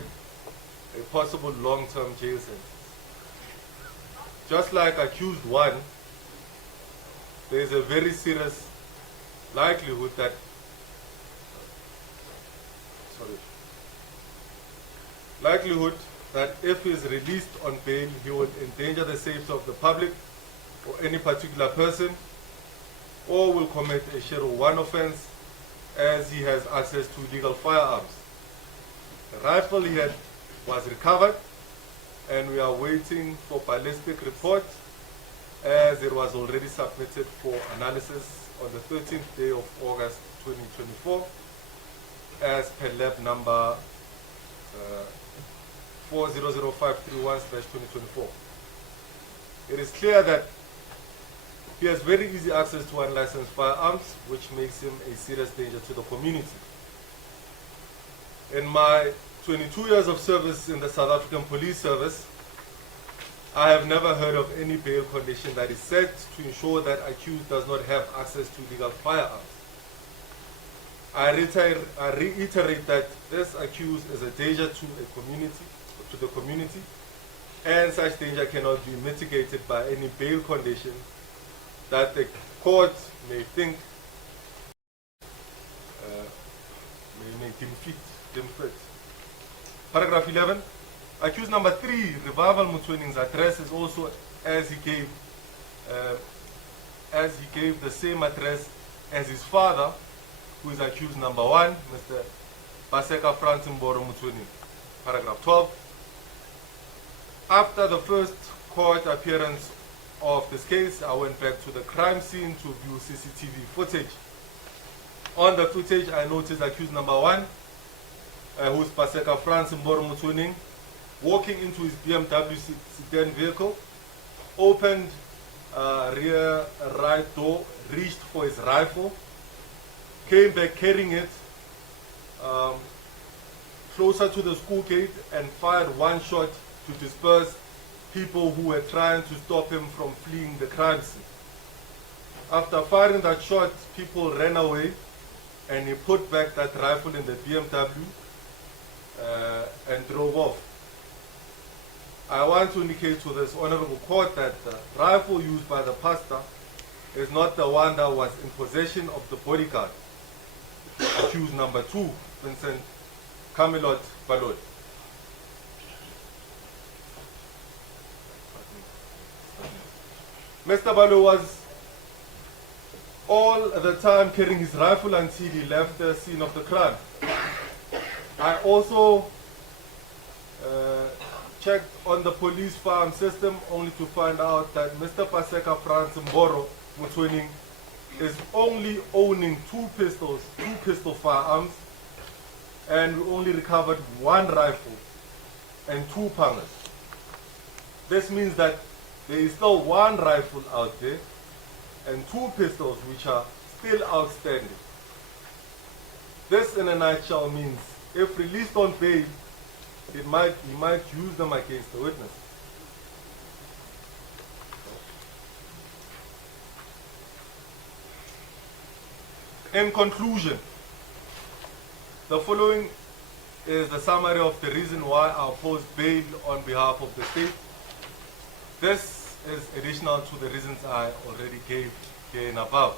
a possible long-term jail sentence. Just like accused 1, there is a very serious likelihood that if he is released on bail, he will endanger the safety of the public or any particular person, or will commit a Schedule 1 offense, as he has access to legal firearms. The rifle he had was recovered, and we are waiting for ballistic report, as it was already submitted for analysis on the 13th day of August 2024 as per lab number 400531/2024. It is clear that he has very easy access to unlicensed firearms, which makes him a serious danger to the community. In my 22 years of service in the South African Police Service, I have never heard of any bail condition that is set to ensure that accused does not have access to legal firearms. I reiterate that this accused is a danger to the community, and such danger cannot be mitigated by any bail condition that the court may think may deem fit. Paragraph 11. Accused number 3, Revival Motsoeneng's address is also as he gave the same address as his father, who is accused number 1, Mr. Paseka Mboro Motsoeneng. Paragraph 12. After the first court appearance of this case, I went back to the crime scene to view CCTV footage. On the footage, I noticed accused number 1, who is Paseka Mboro Motsoeneng, walking into his BMW sedan vehicle, opened rear right door, reached for his rifle, came back carrying it closer to the school gate and fired one shot to disperse people who were trying to stop him from fleeing the crime scene. After firing that shot, people ran away, and he put back that rifle in the BMW and drove off. I want to indicate to this honorable court that the rifle used by the pastor is not the one that was in possession of the bodyguard, accused number 2, Vincent Camelot Baloy. Mr. Baloy was all the time carrying his rifle until he left the scene of the crime. I also checked on the police firearm system only to find out that Mr. Paseka Mboro Motsoeneng is only owning two pistol firearms, and we only recovered one rifle and 2 pangas. This means that there is still one rifle out there and 2 pistols which are still outstanding. This in a nutshell means if released on bail, he might use them against the witness. In conclusion, the following is the summary of the reason why I oppose bail on behalf of the state. This is additional to the reasons I already gave here and above.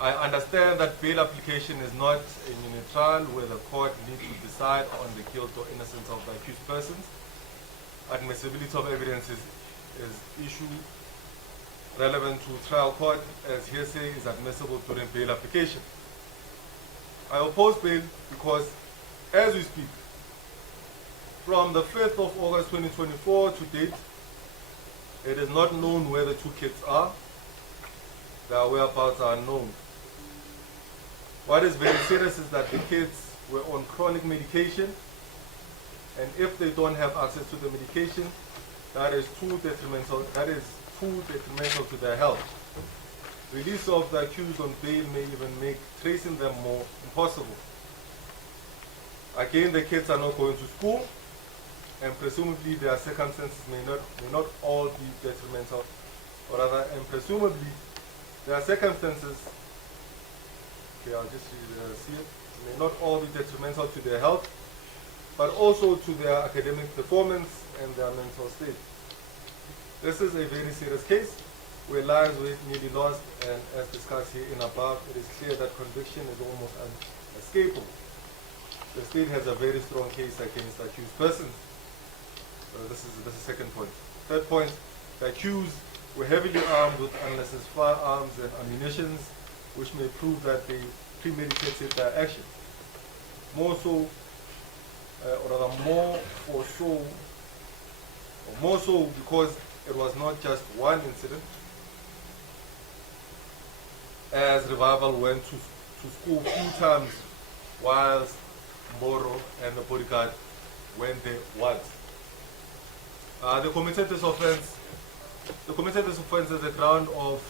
I understand that bail application is not a mini trial where the court needs to decide on the guilt or innocence of the accused persons. Admissibility of evidence is issue relevant to trial court, as hearsay is admissible during bail application. I oppose bail because, as we speak, from the 5th of August 2024 to date, it is not known where the 2 kids are. Their whereabouts are unknown. What is very serious is that the kids were on chronic medication, and if they don't have access to the medication, that is too detrimental to their health. Release of the accused on bail may even make tracing them more impossible. Again, the kids are not going to school, and presumably their circumstances may not all be detrimental, or rather, and presumably their circumstances, okay, I'll just see it, may not all be detrimental to their health, but also to their academic performance and their mental state. This is a very serious case where lives were nearly lost, and as discussed here in above, it is clear that conviction is almost unescapable. The state has a very strong case against the accused persons. So this is the second point. Third point, the accused were heavily armed with unlicensed firearms and ammunitions, which may prove that they premeditated action. More so, or rather more so because it was not just one incident. As Revival went to school a few times whilst Mboro and the bodyguard went there once. They committed this offense as a ground of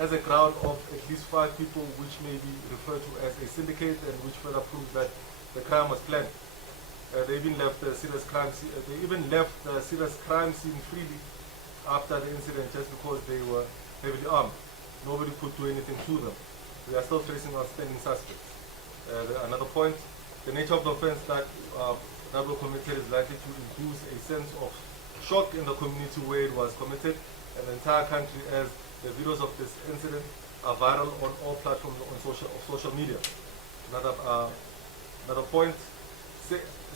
at least 5 people, which may be referred to as a syndicate, and which further proves that the crime was planned. They even left the serious crime scene freely after the incident, just because they were heavily armed. Nobody could do anything to them. We are still tracing outstanding suspects. Another point: the nature of the offense that were committed is likely to induce a sense of shock in the community where it was committed and the entire country, as the videos of this incident are viral on all platforms on social media. Another point: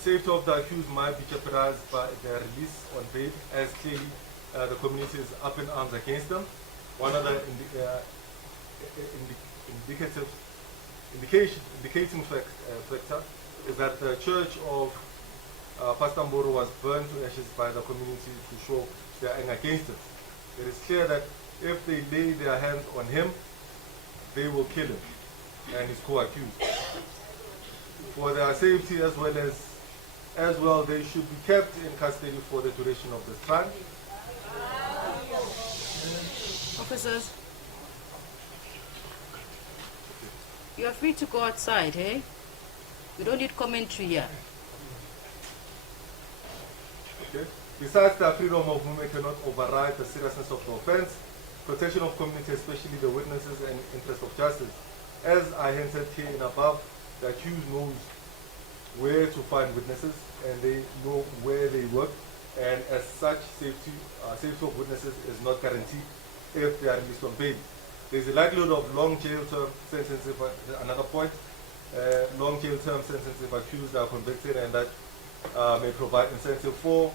safety of the accused might be jeopardized by their release on bail, as clearly the community is up in arms against them. One other indicating factor is that the church of Paseka Mboro was burned to ashes by the community to show their anger against it. It is clear that if they lay their hands on him, they will kill him and his co-accused. For their safety as well, they should be kept in custody for the duration of this trial. Officers, you are free to go outside, hey? We don't need commentary here. Okay. Besides, the freedom of movement cannot override the seriousness of the offense, protection of community, especially the witnesses, and interest of justice. As I hinted here in above, the accused knows where to find witnesses and they know where they work, and as such, safety of witnesses is not guaranteed if they are released on bail. There is a likelihood of long jail term sentence if another point, long jail term sentence if accused are convicted, and that may provide incentive for